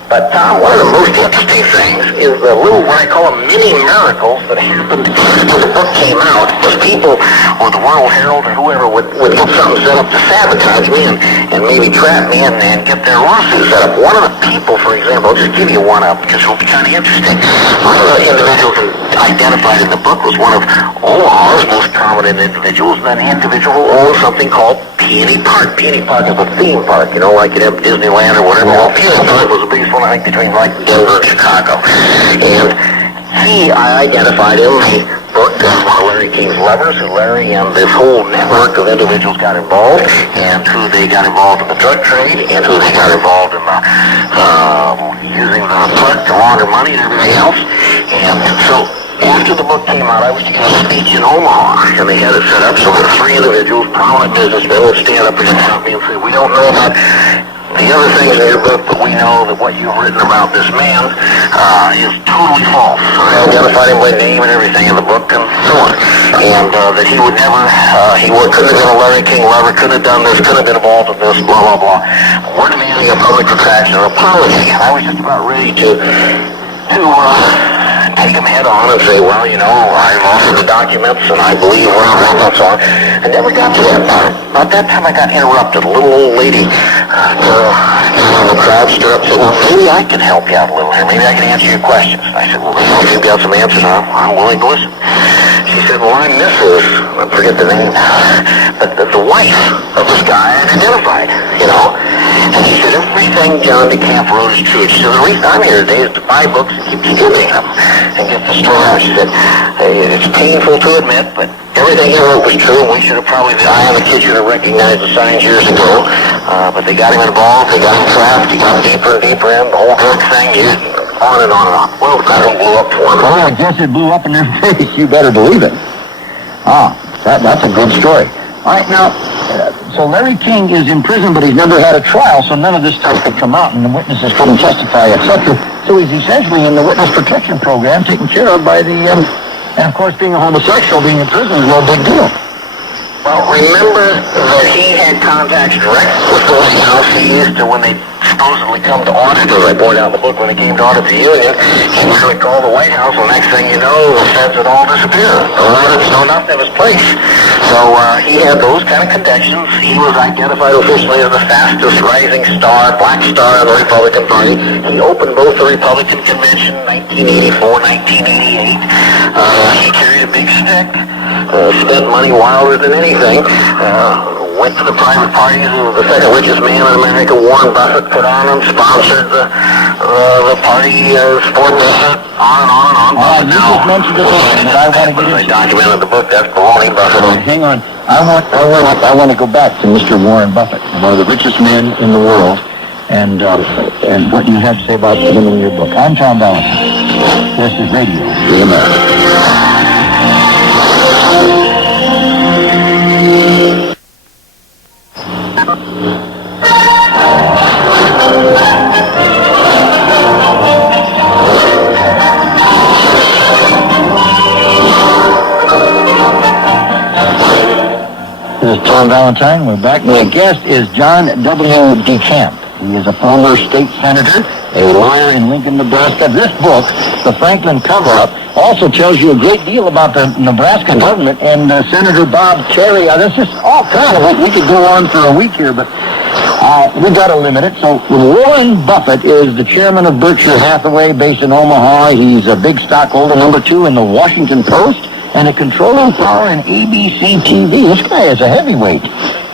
But one of the most interesting things is the little, what I call them, mini miracles that happened when the book came out. Because people, or the World Herald or whoever, would get something set up to sabotage me and maybe trap me and get their lawsuit set up. One of the people, for example, I'll just give you one up because it'll be kind of interesting. One of the individuals identified in the book was one of Omaha's most prominent individuals. That individual owned something called Peony Park. Peony Park is a theme park, you know, like you'd have Disneyland or whatever. Well, Peony Park was the biggest one, I think, between like Denver and Chicago. And I identified him, he booked as one of Larry King's lovers, who Larry and this whole network of individuals got involved, and who they got involved in the drug trade, and who they got involved in the using the drug to launder money and everything else. And so after the book came out, I was to give a speech in Omaha, and they had it set up so that three individuals, prominent businessmen, would stand up in front of me and say, we don't know about the other things in your book, but we know that what you've written about this man is totally false. I identified him by name and everything in the book and so on. And that he would never, couldn't have been a Larry King lover, couldn't have done this, couldn't have been involved in this, blah, blah, blah. We're demanding a public retraction or apology. And I was just about ready to take him head on and say, well, you know, I've offered the documents and I believe we're wrong and so on. I never got to that part. About that time I got interrupted. A little old lady in the crowd stood up and said, well, maybe I can help you out a little here. Maybe I can answer your questions. I said, well, if you've got some answers, I'm willing to listen. She said, well, I'm Mrs. I forget the name, but the wife of this guy I identified, you know. And she said, everything John DeCamp wrote is true. She said, the reason I'm here today is to buy books and keep distributing them and get the story out. She said, hey, it's painful to admit, but everything he wrote was true, and we should have probably, I am the kid should have recognized the signs years ago, but they got him involved, they got him trapped, he got deeper and deeper in, the whole drug thing, on and on and on. Well, that one blew up for him. Oh, I guess it blew up in their face. You better believe it. That's a good story. All right, now, so Larry King is in prison, but he's never had a trial, so none of this stuff could come out, and the witnesses couldn't testify, etc. So he's essentially in the witness protection program, taken care of by the, and of course, being a homosexual, being in prison is no big deal. Well, remember that he had contacts direct with the White House. He used to, when they supposedly come to audit, as I pointed out in the book, when they came to audit the union, he would call the White House, and next thing you know, the feds would all disappear. No audits, no nothing was placed. So he had those kind of connections. He was identified officially as the fastest rising star, black star in the Republican Party. He opened both the Republican Convention in 1984, 1988. He carried a big stick. Spent money wilder than anything. went to the private parties of the second richest man in America, Warren Buffett, put on them, sponsored the party, sport business, on and on and on. You just mentioned it, but I want to get into. I documented the book. That's baloney, Buffett. Hang on. I want to go back to Mr. Warren Buffett, one of the richest men in the world, and what you have to say about him in your book. I'm Tom Valentine. This is Radio Free America. This is Tom Valentine. We're back. My guest is John W. DeCamp. He is a former state senator, a lawyer in Lincoln, Nebraska. This book, The Franklin Cover-Up, also tells you a great deal about the Nebraska government and Senator Bob Kerrey. This is all kind of what we could go on for a week here, but we got to limit it. So Warren Buffett is the chairman of Berkshire Hathaway, based in Omaha. He's a big stockholder, number 2 in the Washington Post, and a controlling power in ABC TV. This guy is a heavyweight.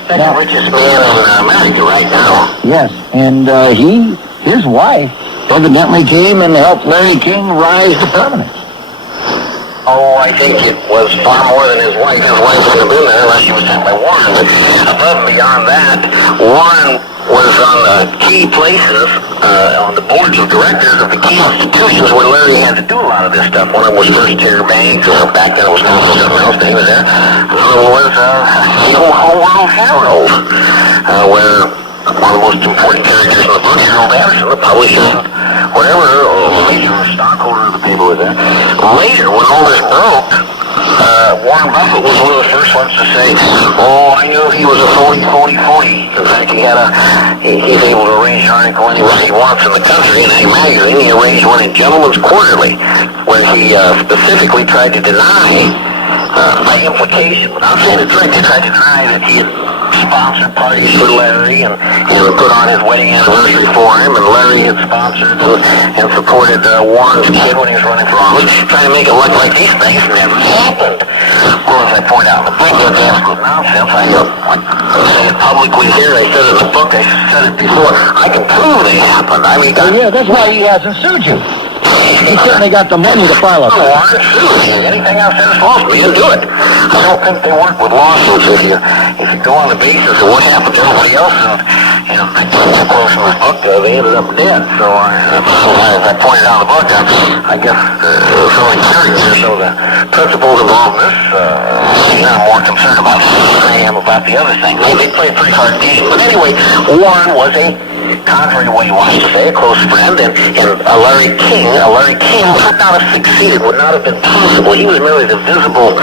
That's the richest man in America right now. Yes, and his wife evidently came and helped Larry King rise to prominence. Oh, I think it was far more than his wife. His wife wouldn't have been there unless she was sent by Warren. But above and beyond that, Warren was on the key places, on the boards of directors of the key institutions where Larry had to do a lot of this stuff. One of them was First Tier Bank, or back then it was called something else, but he was there. Another one was the Omaha World Herald, where one of the most important characters in the book, Harold Anderson, the publisher, whatever, or maybe a stockholder of the paper was there. Later, when all this broke, Warren Buffett was one of the first ones to say, oh, I knew he was a phony. In fact, he's able to arrange an article anywhere he wants in the country in any magazine. He arranged one in Gentleman's Quarterly, where he specifically tried to deny, by implication, without saying it directly, tried to deny that he had sponsored parties for Larry and put on his wedding anniversary for him, and Larry had sponsored and supported Warren's kid when he was running for office, trying to make it look like these things never happened. Well, as I point out in the book, that's absolute nonsense. I said it publicly here, I said it in the book, I said it before. I can prove they happened. I mean, yeah, that's why he hasn't sued you. He certainly got the money to file a suit. Anything I've said is false, we can do it. I don't think they work with lawsuits if you go on the basis of what happened to everybody else. And I quote from the book, they ended up dead. So as I pointed out in the book, I guess showing character. So the principles involved in this, I'm more concerned about this than I am about the other thing. They play a pretty hard game. But anyway, Warren was contrary to what he wants to say, a close friend, and Larry King would not have succeeded, would not have been possible. He was merely the visible,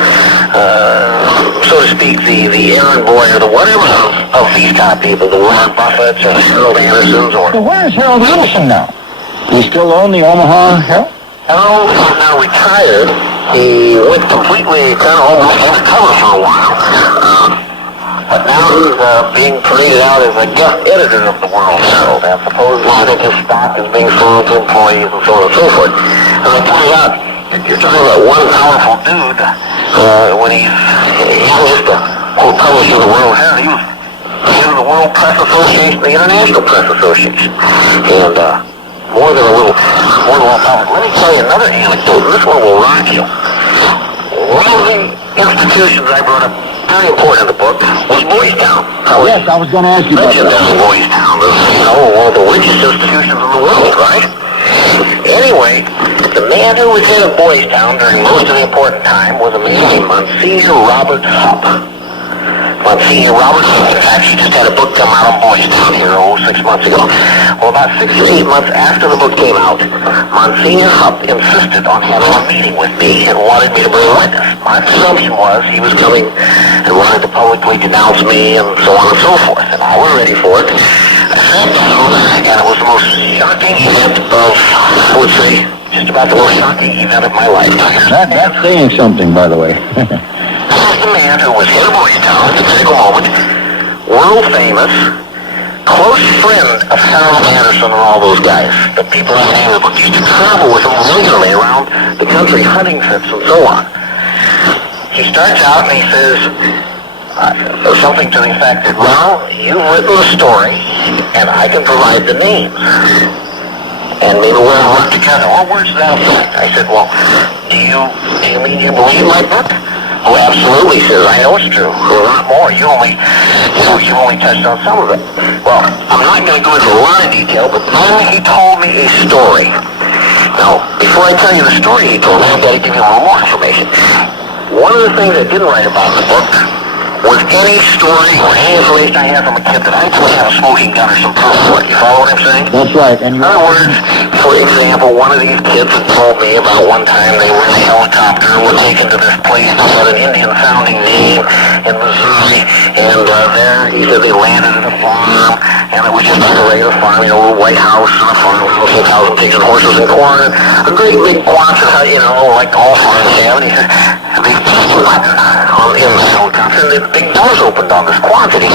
so to speak, the errand boy or the whatever of these kind of people, the Warren Buffetts or the Harold Andersons. So where is Harold Anderson now? Do you still own the Omaha Herald? Harold is now retired. He went completely kind of almost undercover for a while. But now he's being paraded out as a guest editor of the World Herald, and supposedly I think his stock is being sold to employees and so on and so forth. As I pointed out, you're talking about one powerful dude, when he was just a quote publisher of the World Herald, he was head of the World Press Association, the International Press Association, and more than all powerful. Let me tell you another anecdote, and this one will rock you. One of the institutions I brought up, very important in the book, was Boys Town. Yes, I was going to ask you about that. Boys Town, one of the richest institutions in the world, right? Anyway, the man who was head of Boys Town during most of the important time was a man named Monsignor Robert Hupp. Monsignor Robert Hupp, in fact, he just had a book come out on Boys Town here, 6 months ago. Well, about 6 or 8 months after the book came out, Monsignor Hupp insisted on having a meeting with me and wanted me to bring a witness. My presumption was he was coming and wanted to publicly denounce me and so on and so forth, and I was ready for it. I sat down, and it was the most shocking event of, I would say, just about the most shocking event of my life. That's saying something, by the way. This is the man who was head of Boys Town at the critical moment, world famous, close friend of Harold Anderson and all those guys. The people in the name of the book used to travel with him regularly around the country, hunting trips and so on. He starts out and he says, something to the effect that, well, you've written the story, and I can provide the names. And maybe we'll work together. Or words to that effect. I said, well, do you mean you believe my book? Oh, absolutely, he says. I know it's true. A lot more. You only touched on some of it. Well, I'm not going to go into a lot of detail, but then he told me a story. Now, before I tell you the story he told me, I've got to give you a little more information. One of the things I didn't write about in the book was any story or any information I had from a kid that I actually have a smoking gun or some proof for it. You follow what I'm saying? That's right. And in other words, for example, one of these kids had told me about one time they were in a helicopter and were taken to this place that had an Indian-sounding name in Missouri, and there he said they landed at a farm, and it was just like a regular farm, you know, a little white house and a farm with 1,000 pigs and horses and corn, and a great big quonset hut, you know, like all farms have, and he said, they flew in the helicopter, and the big doors opened on this quantity.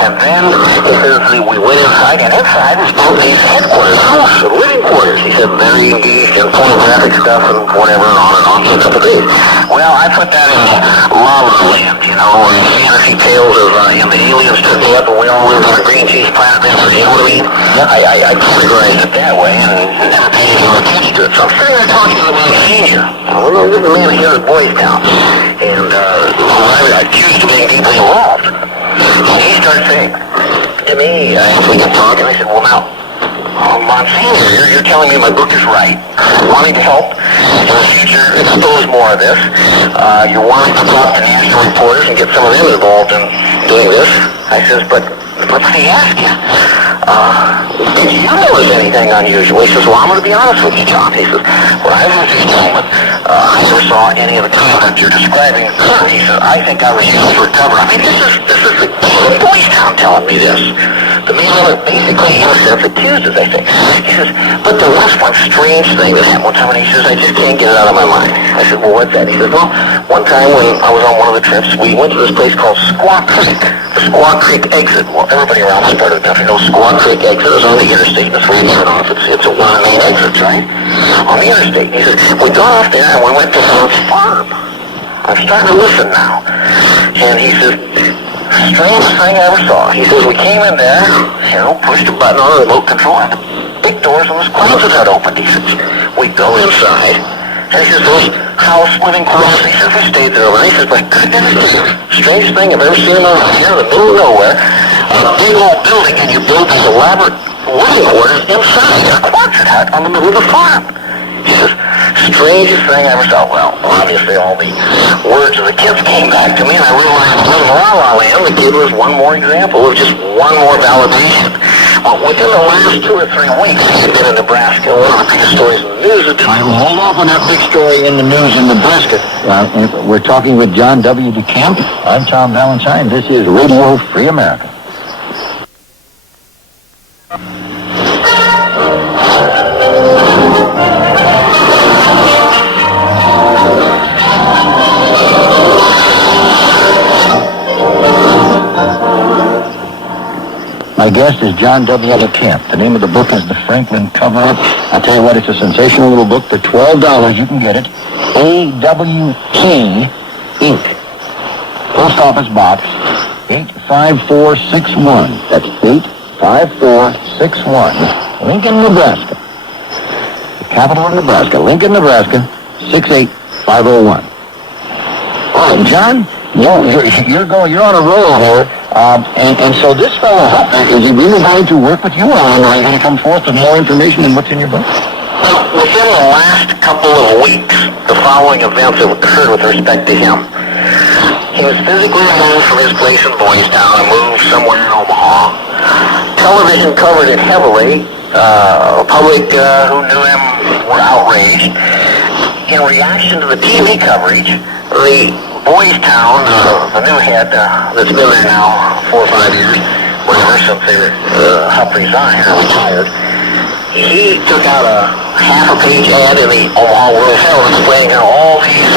And then he says we went inside, and inside was both these headquarters, house, and living quarters. He said very engaged in pornographic stuff and whatever, and on for a couple of days. Well, I put that in La La Land, you know, and fantasy tales of, and the aliens took me up, and we all lived on a green cheese planet there, you know what I mean? I categorized it that way, and never paid any more attention to it. So I'm sitting there talking to the man senior. This is the man here at Boys Town, and I accused of being deeply involved. And he started saying to me, we got talking, I said, well now, Monsignor, you're telling me my book is right, wanting to help in the future expose more of this. You're wanting to talk to national reporters and get some of them involved in doing this. I says, but let's see, ask you. Did you know there was anything unusual? He says, well, I'm going to be honest with you, John. He says, when I was with this gentleman, I never saw any of the conduct you're describing occur. He says, I think I was used for cover. I mean, this is the Boys Town telling me this. The man that basically himself accuses, I think. He says, but there was one strange thing that happened one time, and he says, I just can't get it out of my mind. I said, well, what's that? He says, well, one time when I was on one of the trips, we went to this place called Squaw Creek. The Squaw Creek exit. Well, everybody around this part of the country knows Squaw Creek exit is on the interstate. That's where you get off. It's one of the main exits, right? On the interstate. He says, we got off there and we went to some farm. I'm starting to listen now. And he says, strangest thing I ever saw. He says, we came in there, you know, pushed a button on the remote control, and the big doors on this closet had opened. He says, we go inside, and he says, those house living quarters, he says, we stayed there overnight. He says, my goodness, strangest thing I've ever seen in my life. Here in the middle of nowhere, a big old building, and you build these elaborate living quarters inside a quonset hut on the middle of the farm. He says, strangest thing I ever saw. Well, obviously all the words of the kids came back to me, and I realized in La La Land, the kid was one more example of just one more validation. Well, within the last 2 or 3 weeks, he had been in Nebraska. One of the biggest stories in the news had been... Hold off on that big story in the news in Nebraska. We're talking with John W. DeCamp. I'm Tom Valentine. This is Radio Free America. My guest is John W. DeCamp. The name of the book is The Franklin Cover-Up. I'll tell you what, it's a sensational little book. For $12, you can get it. AWT Inc. Post Office Box 85461. That's 85461. Lincoln, Nebraska. The capital of Nebraska. Lincoln, Nebraska. 68501. All right, John, you're on a roll here. And so this fellow, is he really going to work with you, or are you going to come forth with more information than what's in your book? Well, within the last couple of weeks, the following events have occurred with respect to him. He was physically removed from his place in Boys Town and moved somewhere in Omaha. Television covered it heavily. The public who knew him were outraged. In reaction to the TV coverage, the Boys Town, the new head that's been there now 4 or 5 years, whatever, since they helped resign or retired, he took out a half-a-page ad in the Omaha World Herald explaining how all these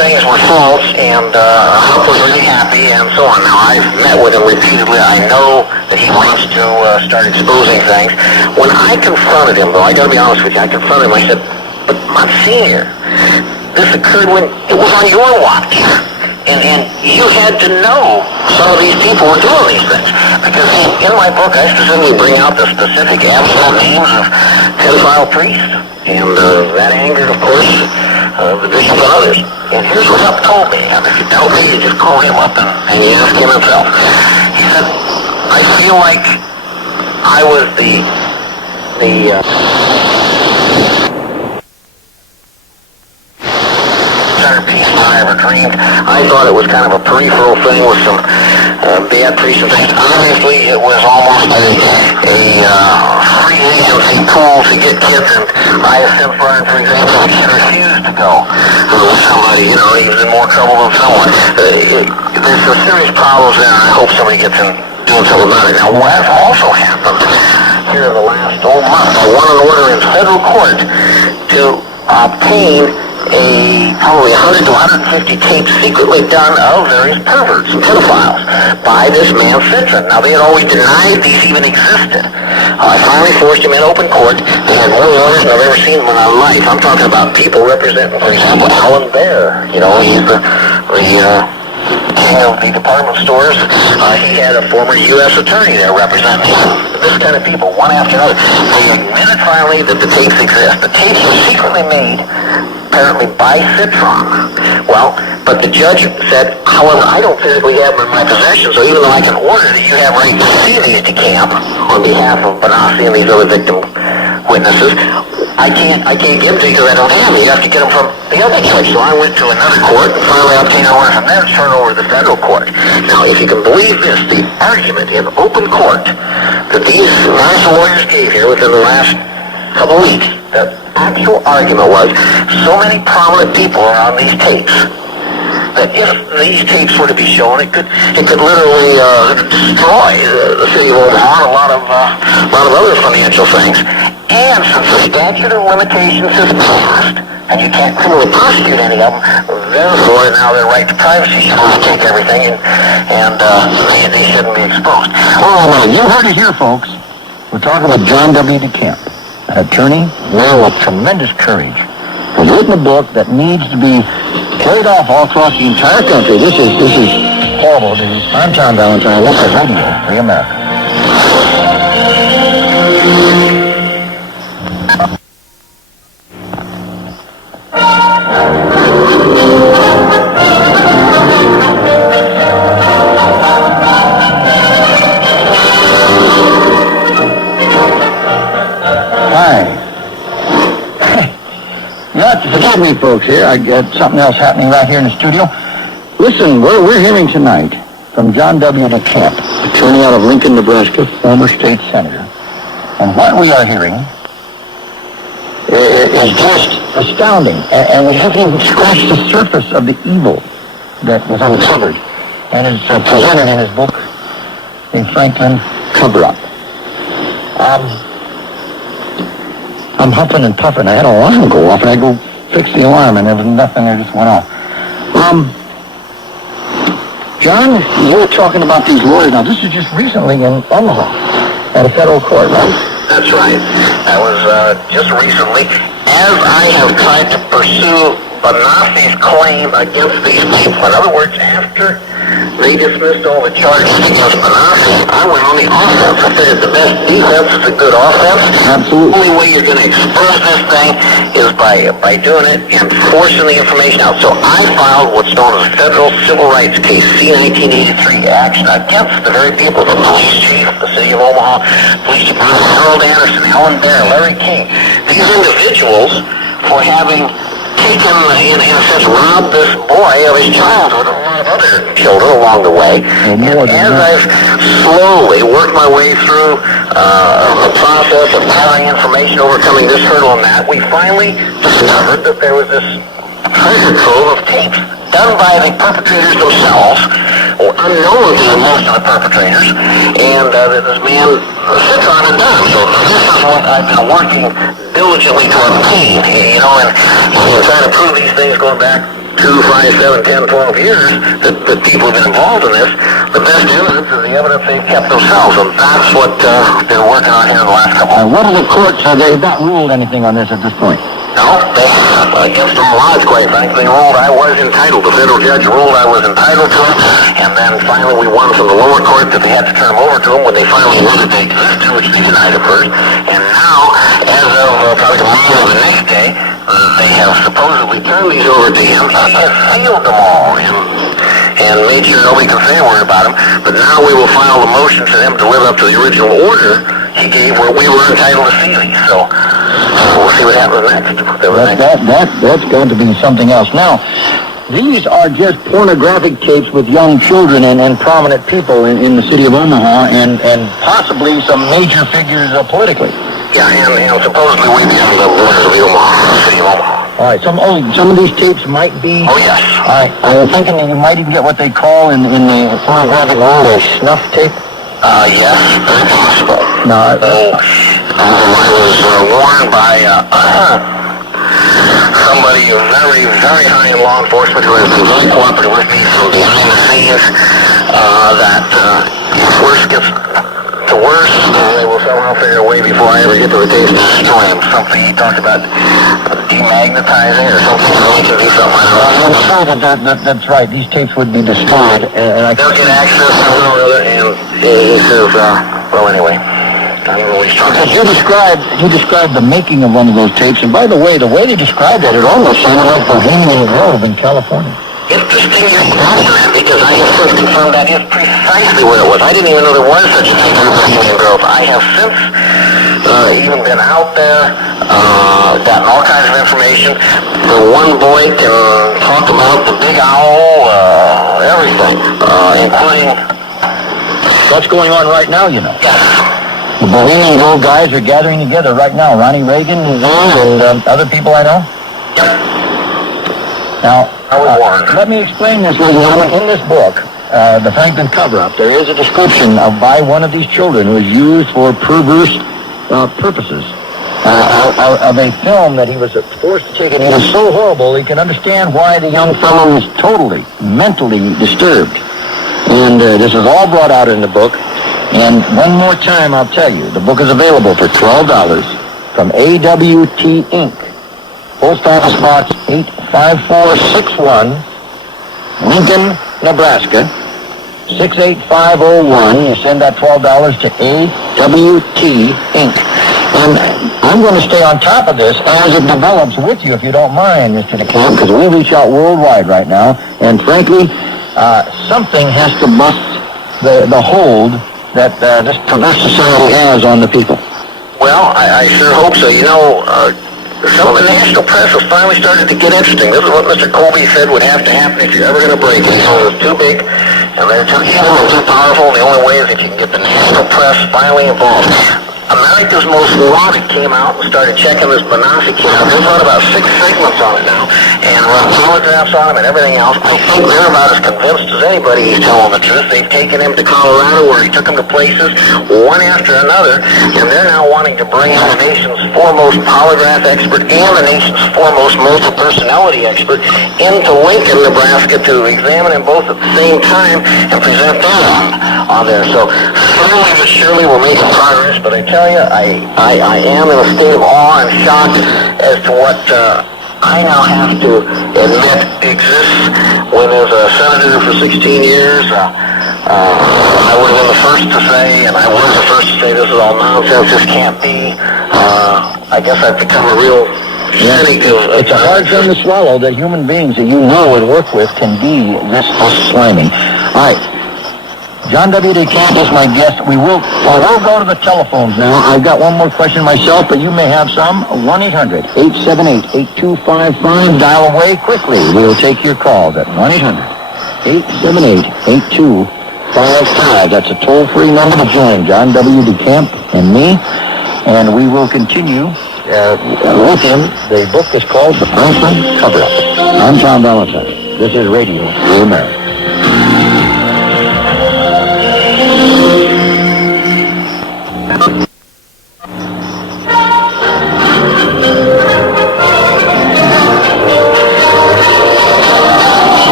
things were false, and Hupp was really happy, and so on. Now, I've met with him repeatedly. I know that he wants to start exposing things. When I confronted him, though, I got to be honest with you, I confronted him. I said, but Monsignor, this occurred when it was on your watch. And you had to know some of these people were doing these things. Because in my book, I specifically bring out the specific absolute names of pedophile priests. And that angered, of course, the bishop and others. And here's what Hupp told me. And if you doubt me, you just call him up and you ask him himself. He said, I feel like I was the centerpiece I ever dreamed. I thought it was kind of a peripheral thing with some bad priests and things. Obviously, it was almost a free agency pool to get kids. And ISM Fern, for example, he refused to go with somebody. You know, he was in more trouble than someone. There's some serious problems there, and I hope somebody gets in doing something about it. Now, what has also happened here in the last month, I won an order in federal court to obtain probably 100 to 150 tapes secretly done of various perverts and pedophiles by this man Citron. Now, they had always denied these even existed. I finally forced him in open court. They had more lawyers than I've ever seen in my life. I'm talking about people representing, for example, Alan Baer. You know, he's the king of the department stores. He had a former U.S. attorney there representing him. This kind of people, one after another. They admitted finally that the tapes exist. The tapes were secretly made, apparently by Citron. Well, but the judge said, however, I don't physically have them in my possession, so even though I can order that you have right to see these DeCamp on behalf of Benassi and these other victim witnesses, I can't give them to you because I don't have them. You have to get them from the other place. So I went to another court and finally obtained an order from them to turn over to the federal court. Now, if you can believe this, the argument in open court that these nice lawyers gave here within the last couple of weeks, the actual argument was so many prominent people are on these tapes that if these tapes were to be shown, it could literally destroy the city of Omaha and a lot of other financial things. And since the statute of limitations has passed, and you can't criminally prosecute any of them, therefore now their right to privacy should overtake everything, and they shouldn't be exposed. Oh, you heard it here, folks. We're talking about John W. DeCamp, an attorney, man with tremendous courage, has written a book that needs to be played off all across the entire country. This is horrible news. I'm John Valentine. Look at Radio Free America. Forgive me, folks, here. I got something else happening right here in the studio. Listen, we're hearing tonight from John W. DeCamp, attorney out of Lincoln, Nebraska, former state senator. And what we are hearing is just astounding. And we haven't even scratched the surface of the evil that was uncovered. And it's presented in his book, The Franklin Cover-Up. I'm huffing and puffing. I had an alarm go off, and I go fix the alarm, and there was nothing there, just went off. John, you were talking about these lawyers. Now, this is just recently in Omaha at a federal court, right? That's right. That was just recently. As I have tried to pursue Benassi's claim against these people, in other words, after they dismissed all the charges against Benassi, I went on the offense. I said the best defense is a good offense. Absolutely. The only way you're going to expose this thing is by doing it and forcing the information out. So I filed what's known as a federal civil rights case, C-1983 action against the very people, the police chief, the city of Omaha, police department, Harold Anderson, Alan Baer, Larry King. These individuals for having taken, in a sense, robbed this boy of his childhood and a lot of other children along the way. And as I've slowly worked my way through the process of gathering information, overcoming this hurdle and that, we finally discovered that there was this treasure trove of tapes done by the perpetrators themselves, or unknown to most of the perpetrators, and that this man Citron had done. So this is what I've been working diligently to obtain, you know, and trying to prove these things going back 2, 5, 7, 10, 12 years that people have been involved in this. The best evidence is the evidence they've kept themselves, and that's what they're working on here in the last couple of What are the courts? They've not ruled anything on this at this point. No, they, against all odds, quite frankly, ruled I was entitled. The federal judge ruled I was entitled to them, and then finally we won from the lower court that they had to turn them over to them when they finally knew that they existed, which they denied at first. And now, as of probably the morning of the next day, they have supposedly turned these over to him. He has sealed them all and made sure nobody can say a word about them. But now we will file a motion for them to live up to the original order he gave where we were entitled to see these. So we'll see what happens next. That's going to be something else. Now, these are just pornographic tapes with young children and prominent people in the city of Omaha and possibly some major figures politically. Yeah, and supposedly we be on the borders of the city of Omaha. All right, some of these tapes might be... Oh, yes. I was thinking that you might even get what they call in the pornographic world a snuff tape. Yes, very possible. No, I was warned by somebody very, very high in law enforcement who has been very cooperative with me from behind the scenes that if worse gets to worse, they will somehow figure a way before I ever get to the taste of destroying something. He talked about demagnetizing or something. Really can do something. I'm sure that's right. These tapes would be destroyed. And they'll get access to one or other, and he says, well, anyway. I don't know what he's talking about. You described the making of one of those tapes, and by the way they described it almost sounded like Bohemian Grove in California. Interesting you mention that, because I have since confirmed that is precisely where it was. I didn't even know there was such a thing as Bohemian Grove. I have since even been out there, gotten all kinds of information. The one boy can talk about the big owl, everything, including... What's going on right now, you know? Yes. The Bohemian Grove guys are gathering together right now. Ronnie Reagan and other people I know. Yep. Now, let me explain this. In this book, The Franklin Cover-Up, there is a description by one of these children who is used for perverse purposes of a film that he was forced to take. And it was so horrible, he can understand why the young fellow was totally, mentally disturbed. And this is all brought out in the book. And one more time, I'll tell you, the book is available for $12 from AWT Inc. Post Office Box 85461, Lincoln, Nebraska, 68501. You send that $12 to AWT Inc. And I'm going to stay on top of this as it develops with you, if you don't mind, Mr. DeCamp, because we reach out worldwide right now. And frankly, something has to bust the hold that this perverse society has on the people. Well, I sure hope so. You know, some of the national press has finally started to get interesting. This is what Mr. Colby said would have to happen if you're ever going to break it. So it's too big, and they're too evil and too powerful. The only way is if you can get the national press finally involved. America's Most Wanted came out and started checking this Benassi kid out. They've run about 6 segments on it now, and run polygraphs on him and everything else. I think they're about as convinced as anybody he's telling the truth. They've taken him to Colorado where he took him to places, one after another, and they're now wanting to bring in the nation's foremost polygraph expert and the nation's foremost multi-personality expert into Lincoln, Nebraska to examine them both at the same time and present them on there. So slowly but surely we're making progress, but I tell you, I am in a state of awe and shock as to what I now have to admit exists when as a senator for 16 years. I would have been the first to say, and I was the first to say, this is all nonsense, this can't be. I guess I've become a real cynic of... It's a hard thing to swallow that human beings that you know and work with can be this slimy. All right. John W. DeCamp is my guest. We'll go to the telephones now. I've got one more question myself, but you may have some. 1-800-878-8255. Dial away quickly. We'll take your calls at 1-800-878-8255. That's a toll-free number to join John W. DeCamp and me. And we will continue with him. The book is called The Franklin Cover-Up. I'm Tom Valentine. This is Radio Free America.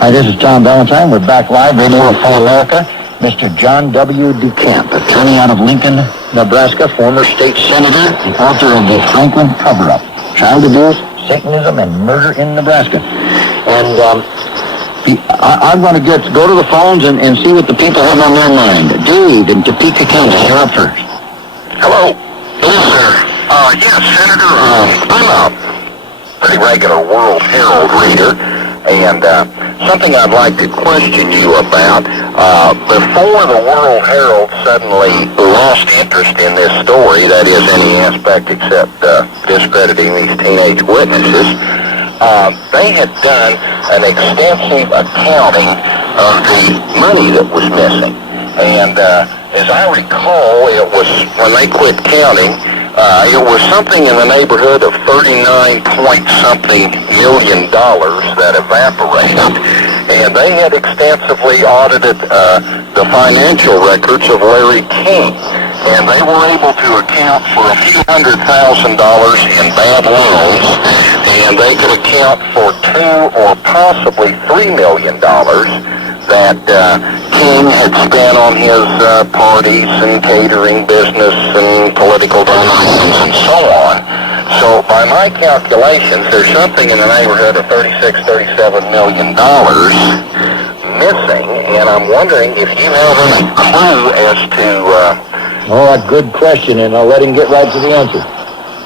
Hi, this is Tom Valentine. We're back live, Radio Free America. Mr. John W. DeCamp. attorney out of Lincoln, Nebraska, former state senator, the author of the Franklin Cover-Up, Child Abuse, Satanism, and Murder in Nebraska. And I'm going to go to the phones and see what the people have on their mind. Dave in Topeka, Kansas, you're up first. Hello. Yes, sir. Yes, Senator. I'm a pretty regular World Herald reader, and something I'd like to question you about. Before the World Herald suddenly lost interest in this story, that is, any aspect except discrediting these teenage witnesses, they had done an extensive accounting of the money that was missing. And as I recall, it was, when they quit counting, it was something in the neighborhood of 39-point-something million that evaporated. And they had extensively audited the financial records of Larry King. And they were able to account for a few $100,000 in bad loans, and they could account for $2 or possibly $3 million that King had spent on his parties and catering business and political donations and so on. So by my calculations, there's something in the neighborhood of $37 million missing, and I'm wondering if you have any clue as to... Oh, a good question, and I'll let him get right to the answer.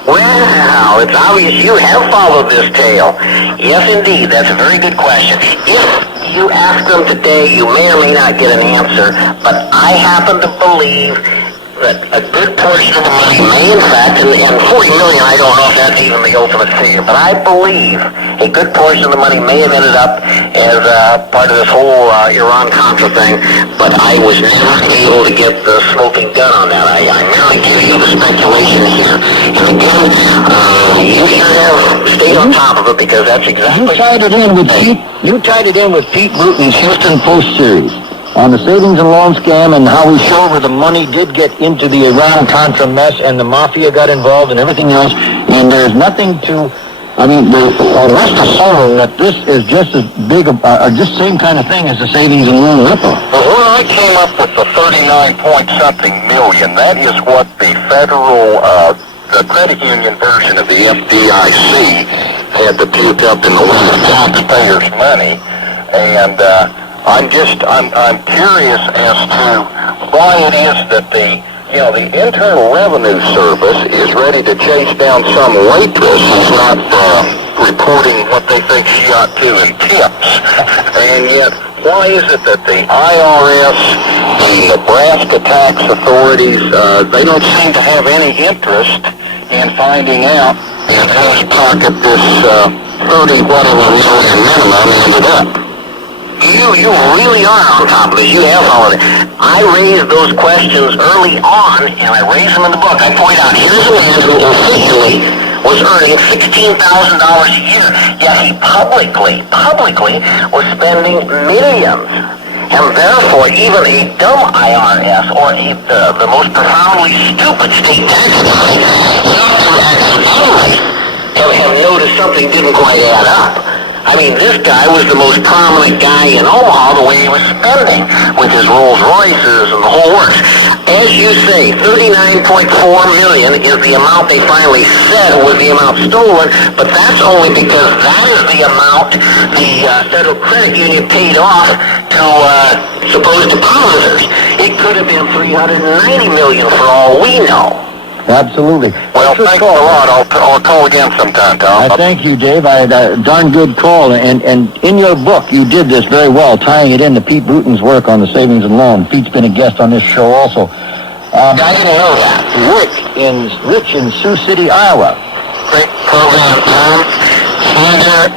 Well, it's obvious you have followed this tale. Yes, indeed, that's a very good question. If you ask them today, you may or may not get an answer, but I happen to believe that a good portion of the money may, in fact, and $40 million, I don't know if that's even the ultimate figure, but I believe a good portion of the money may have ended up as part of this whole Iran-Contra thing, but I was never able to get the smoking gun on that. I merely give you the speculation here. And again, you should have stayed on top of it, because that's exactly... You tied it in with Pete Bruton's Houston Post series on the savings and loan scam, and how we show where the money did get into the Iran-Contra mess, and the mafia got involved and everything else. And there's nothing to, rest assume that this is just as big, just same kind of thing as the savings and loan ripple. Well, when I came up with the 39-point-something million, that is what the federal, the credit union version of the FDIC had to puke up in the way of taxpayers' money. And I'm curious as to why it is that the Internal Revenue Service is ready to chase down some waitress who's not reporting what they think she ought to in tips. And yet, why is it that the IRS, the Nebraska tax authorities, they don't seem to have any interest in finding out in whose pocket this 30-whatever million minimum ended up? You really are on top of it. You have all of it. I raised those questions early on, and I raised them in the book. I point out, here's a man who officially was earning $16,000 a year, yet he publicly was spending millions. And therefore, even a dumb IRS or the most profoundly stupid state tax authority have noticed something didn't quite add up. I mean, this guy was the most prominent guy in Omaha the way he was spending with his Rolls Royces and the whole works. As you say, $39.4 million is the amount they finally said was the amount stolen, but that's only because that is the amount the Federal Credit Union paid off to supposed depositors. It could have been $390 million for all we know. Absolutely. Well, thanks a lot. I'll call again sometime, Tom. Thank you, Dave. I had a darn good call. And in your book, you did this very well, tying it into Pete Bruton's work on the savings and loan. Pete's been a guest on this show also. I didn't know that. Rich in Sioux City, Iowa. Great program, Tom. And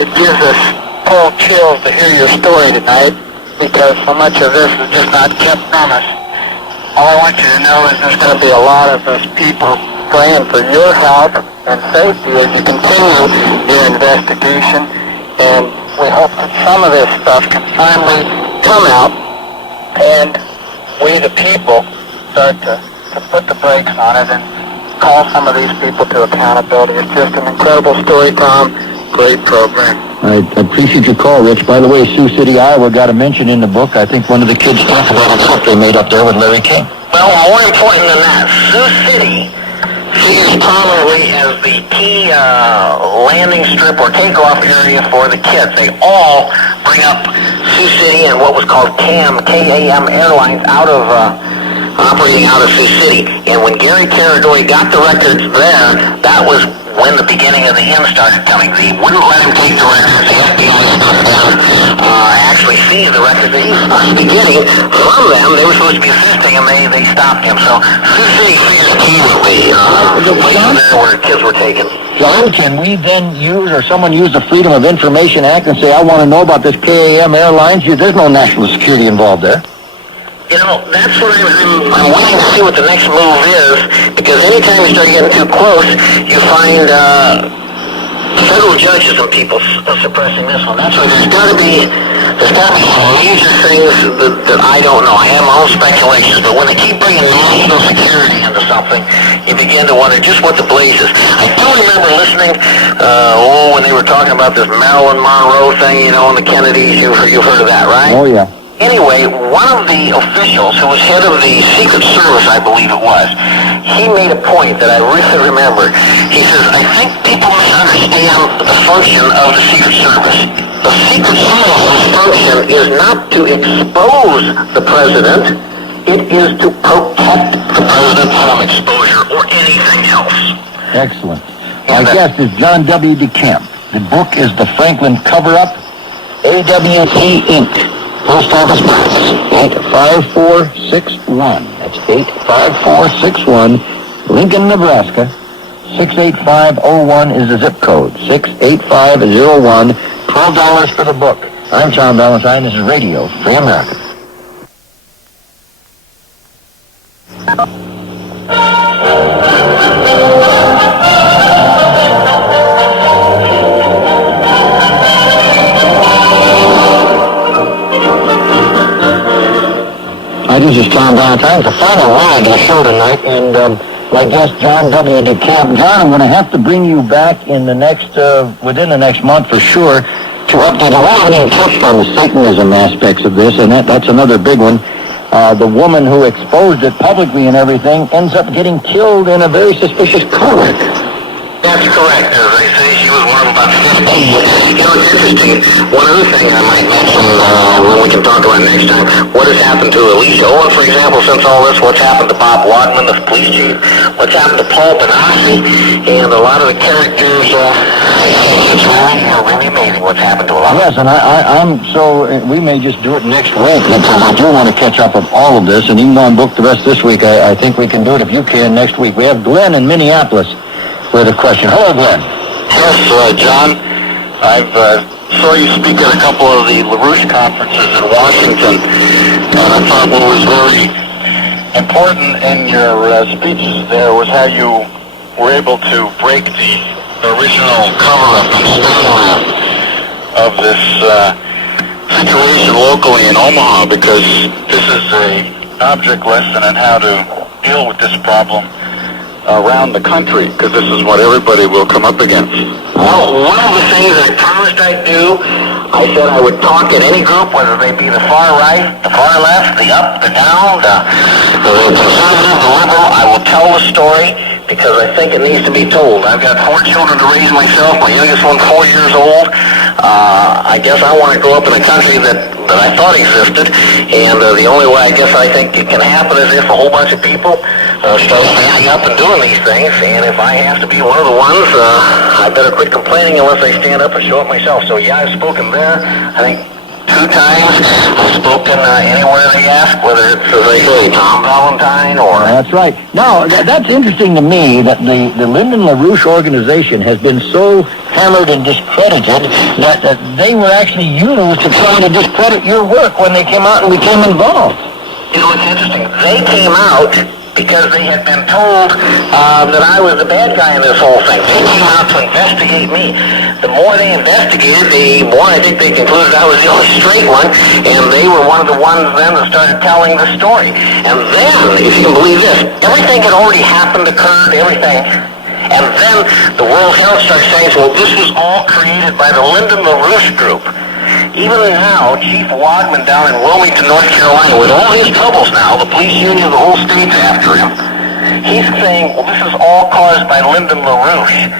it gives us cold chills to hear your story tonight, because so much of this is just not kept from us. All I want you to know is there's going to be a lot of us people praying for your health and safety as you continue your investigation, and we hope that some of this stuff can finally come out, and we the people start to put the brakes on it and call some of these people to accountability. It's just an incredible story, Tom. Great program. I appreciate your call, Rich. By the way, Sioux City, Iowa got a mention in the book. I think one of the kids talked about a book they made up there with Larry King. Well, more important than that, Sioux City figures prominently as the key landing strip or takeoff area for the kids. They all bring up Sioux City and what was called CAM, K-A-M Airlines, out of operating out of Sioux City. And when Gary Carradore got the records there, that was when the beginning of the end started coming. They wouldn't let him take the records. The FBI started actually seeing the records that he was supposed to be getting from them. They were supposed to be assisting, and they stopped him. So Sioux City figures keenly places there where kids were taken. John, can we then use, or someone use the Freedom of Information Act and say, I want to know about this KAM Airlines? There's no national security involved there. You know, that's what I'm waiting to see what the next move is, because anytime you start getting too close, you find federal judges and people suppressing this one. That's why there's got to be some major things that I don't know. I have my own speculations, but when they keep bringing national security into something, you begin to wonder just what the blaze is. I do remember listening, when they were talking about this Marilyn Monroe thing, you know, and the Kennedys. You've heard of that, right? Oh, yeah. Anyway, one of the officials who was head of the Secret Service, I believe it was, he made a point that I really remember. He says, I think people may understand the function of the Secret Service. The Secret Service's function is not to expose the president. It is to protect the president from exposure or anything else. Excellent. My guest is John W. DeCamp. The book is The Franklin Cover-Up, AWP Inc. Post Office Box 85461. That's 85461, Lincoln, Nebraska. 68501 is the zip code. 68501. $12 for the book. I'm Tom Valentine. This is Radio Free America. This is Tom Valentine. It's the final ride of the show tonight, and my guest, John W. DeCamp. John, I'm going to have to bring you back in the next, within the next month for sure, to update. I haven't even touched on the Satanism aspects of this, and that's another big one. The woman who exposed it publicly and everything ends up getting killed in a very suspicious car wreck. That's correct. As I say, she was one of about 50. You know, it's interesting. One other thing I might mention when we can talk about next time, what has happened to Alicia Owen, for example, since all this, what's happened to Bob Wadman, the police chief, what's happened to Paul Benassi, and a lot of the characters, it's really amazing what's happened to a lot. Yes, and I'm so, we may just do it next week, because I do want to catch up with all of this, and even though I'm booked the rest this week, I think we can do it if you can next week. We have Glenn in Minneapolis with a question. Hello, Glenn. Yes, John. I've saw you speak at a couple of the LaRouche conferences in Washington, and I thought what was very important in your speeches there was how you were able to break the original cover-up and story of this situation locally in Omaha, because this is an object lesson in how to deal with this problem around the country, because this is what everybody will come up against. Well, one of the things I promised I'd do, I said I would talk at any group, whether they be the far right, the far left, the up, the down, the conservative, the liberal. I will tell the story because I think it needs to be told. I've got 4 children to raise myself. My youngest one's 4 years old. I guess I want to grow up in a country that I thought existed, and the only way I guess I think it can happen is if a whole bunch of people start standing up and doing these things, and if I have to be one of the ones, I better quit complaining unless I stand up and show it myself. So yeah, I've spoken there, I think 2 times. I've spoken anywhere they ask, whether it's regularly Tom Valentine or... That's right. Now, that's interesting to me that the Lyndon LaRouche organization has been so hammered and discredited that they were actually used to try to discredit your work when they came out and became involved. You know, it's interesting. They came out because they had been told that I was the bad guy in this whole thing. They came out to investigate me. The more they investigated, the more I think they concluded I was the only straight one, and they were one of the ones then that started telling the story. And then, if you can believe this, everything had already happened, occurred, everything. And then the World Health started saying, well, this was all created by the Lyndon LaRouche group. Even now, Chief Wadman down in Wilmington, North Carolina, with all his troubles now, the police union, the whole state's after him. He's saying, well, this is all caused by Lyndon LaRouche.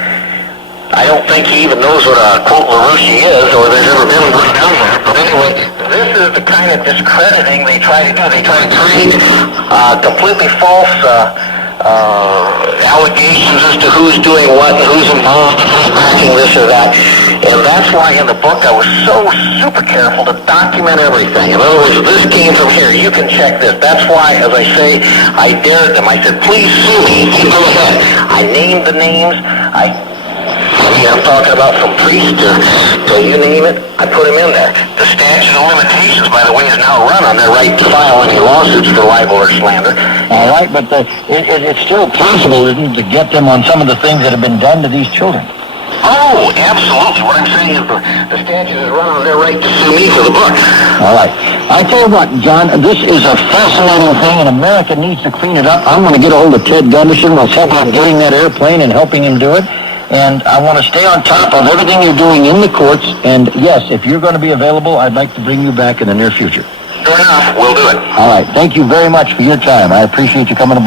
I don't think he even knows what a, quote, LaRouche is, or there's ever been one down there. But anyway, this is the kind of discrediting they try to do. They try to create completely false allegations as to who's doing what and who's involved, who's backing this or that. And that's why in the book I was so super careful to document everything. In other words, this came from here. You can check this. That's why, as I say, I dared them. I said, please sue me. You go ahead. I named the names. I'm talking about from priest to you name it, I put him in there. The statute of limitations, by the way, is now run on their right to file any lawsuits for libel or slander. All right, but it's still possible, isn't it, to get them on some of the things that have been done to these children? Oh, absolutely. What I'm saying is the statute is run on their right to sue me for the book. All right. I tell you what, John, this is a fascinating thing, and America needs to clean it up. I'm going to get a hold of Ted Gunderson myself on getting that airplane and helping him do it. And I want to stay on top of everything you're doing in the courts. And yes, if you're going to be available, I'd like to bring you back in the near future. Sure enough, we'll do it. All right. Thank you very much for your time. I appreciate you coming aboard.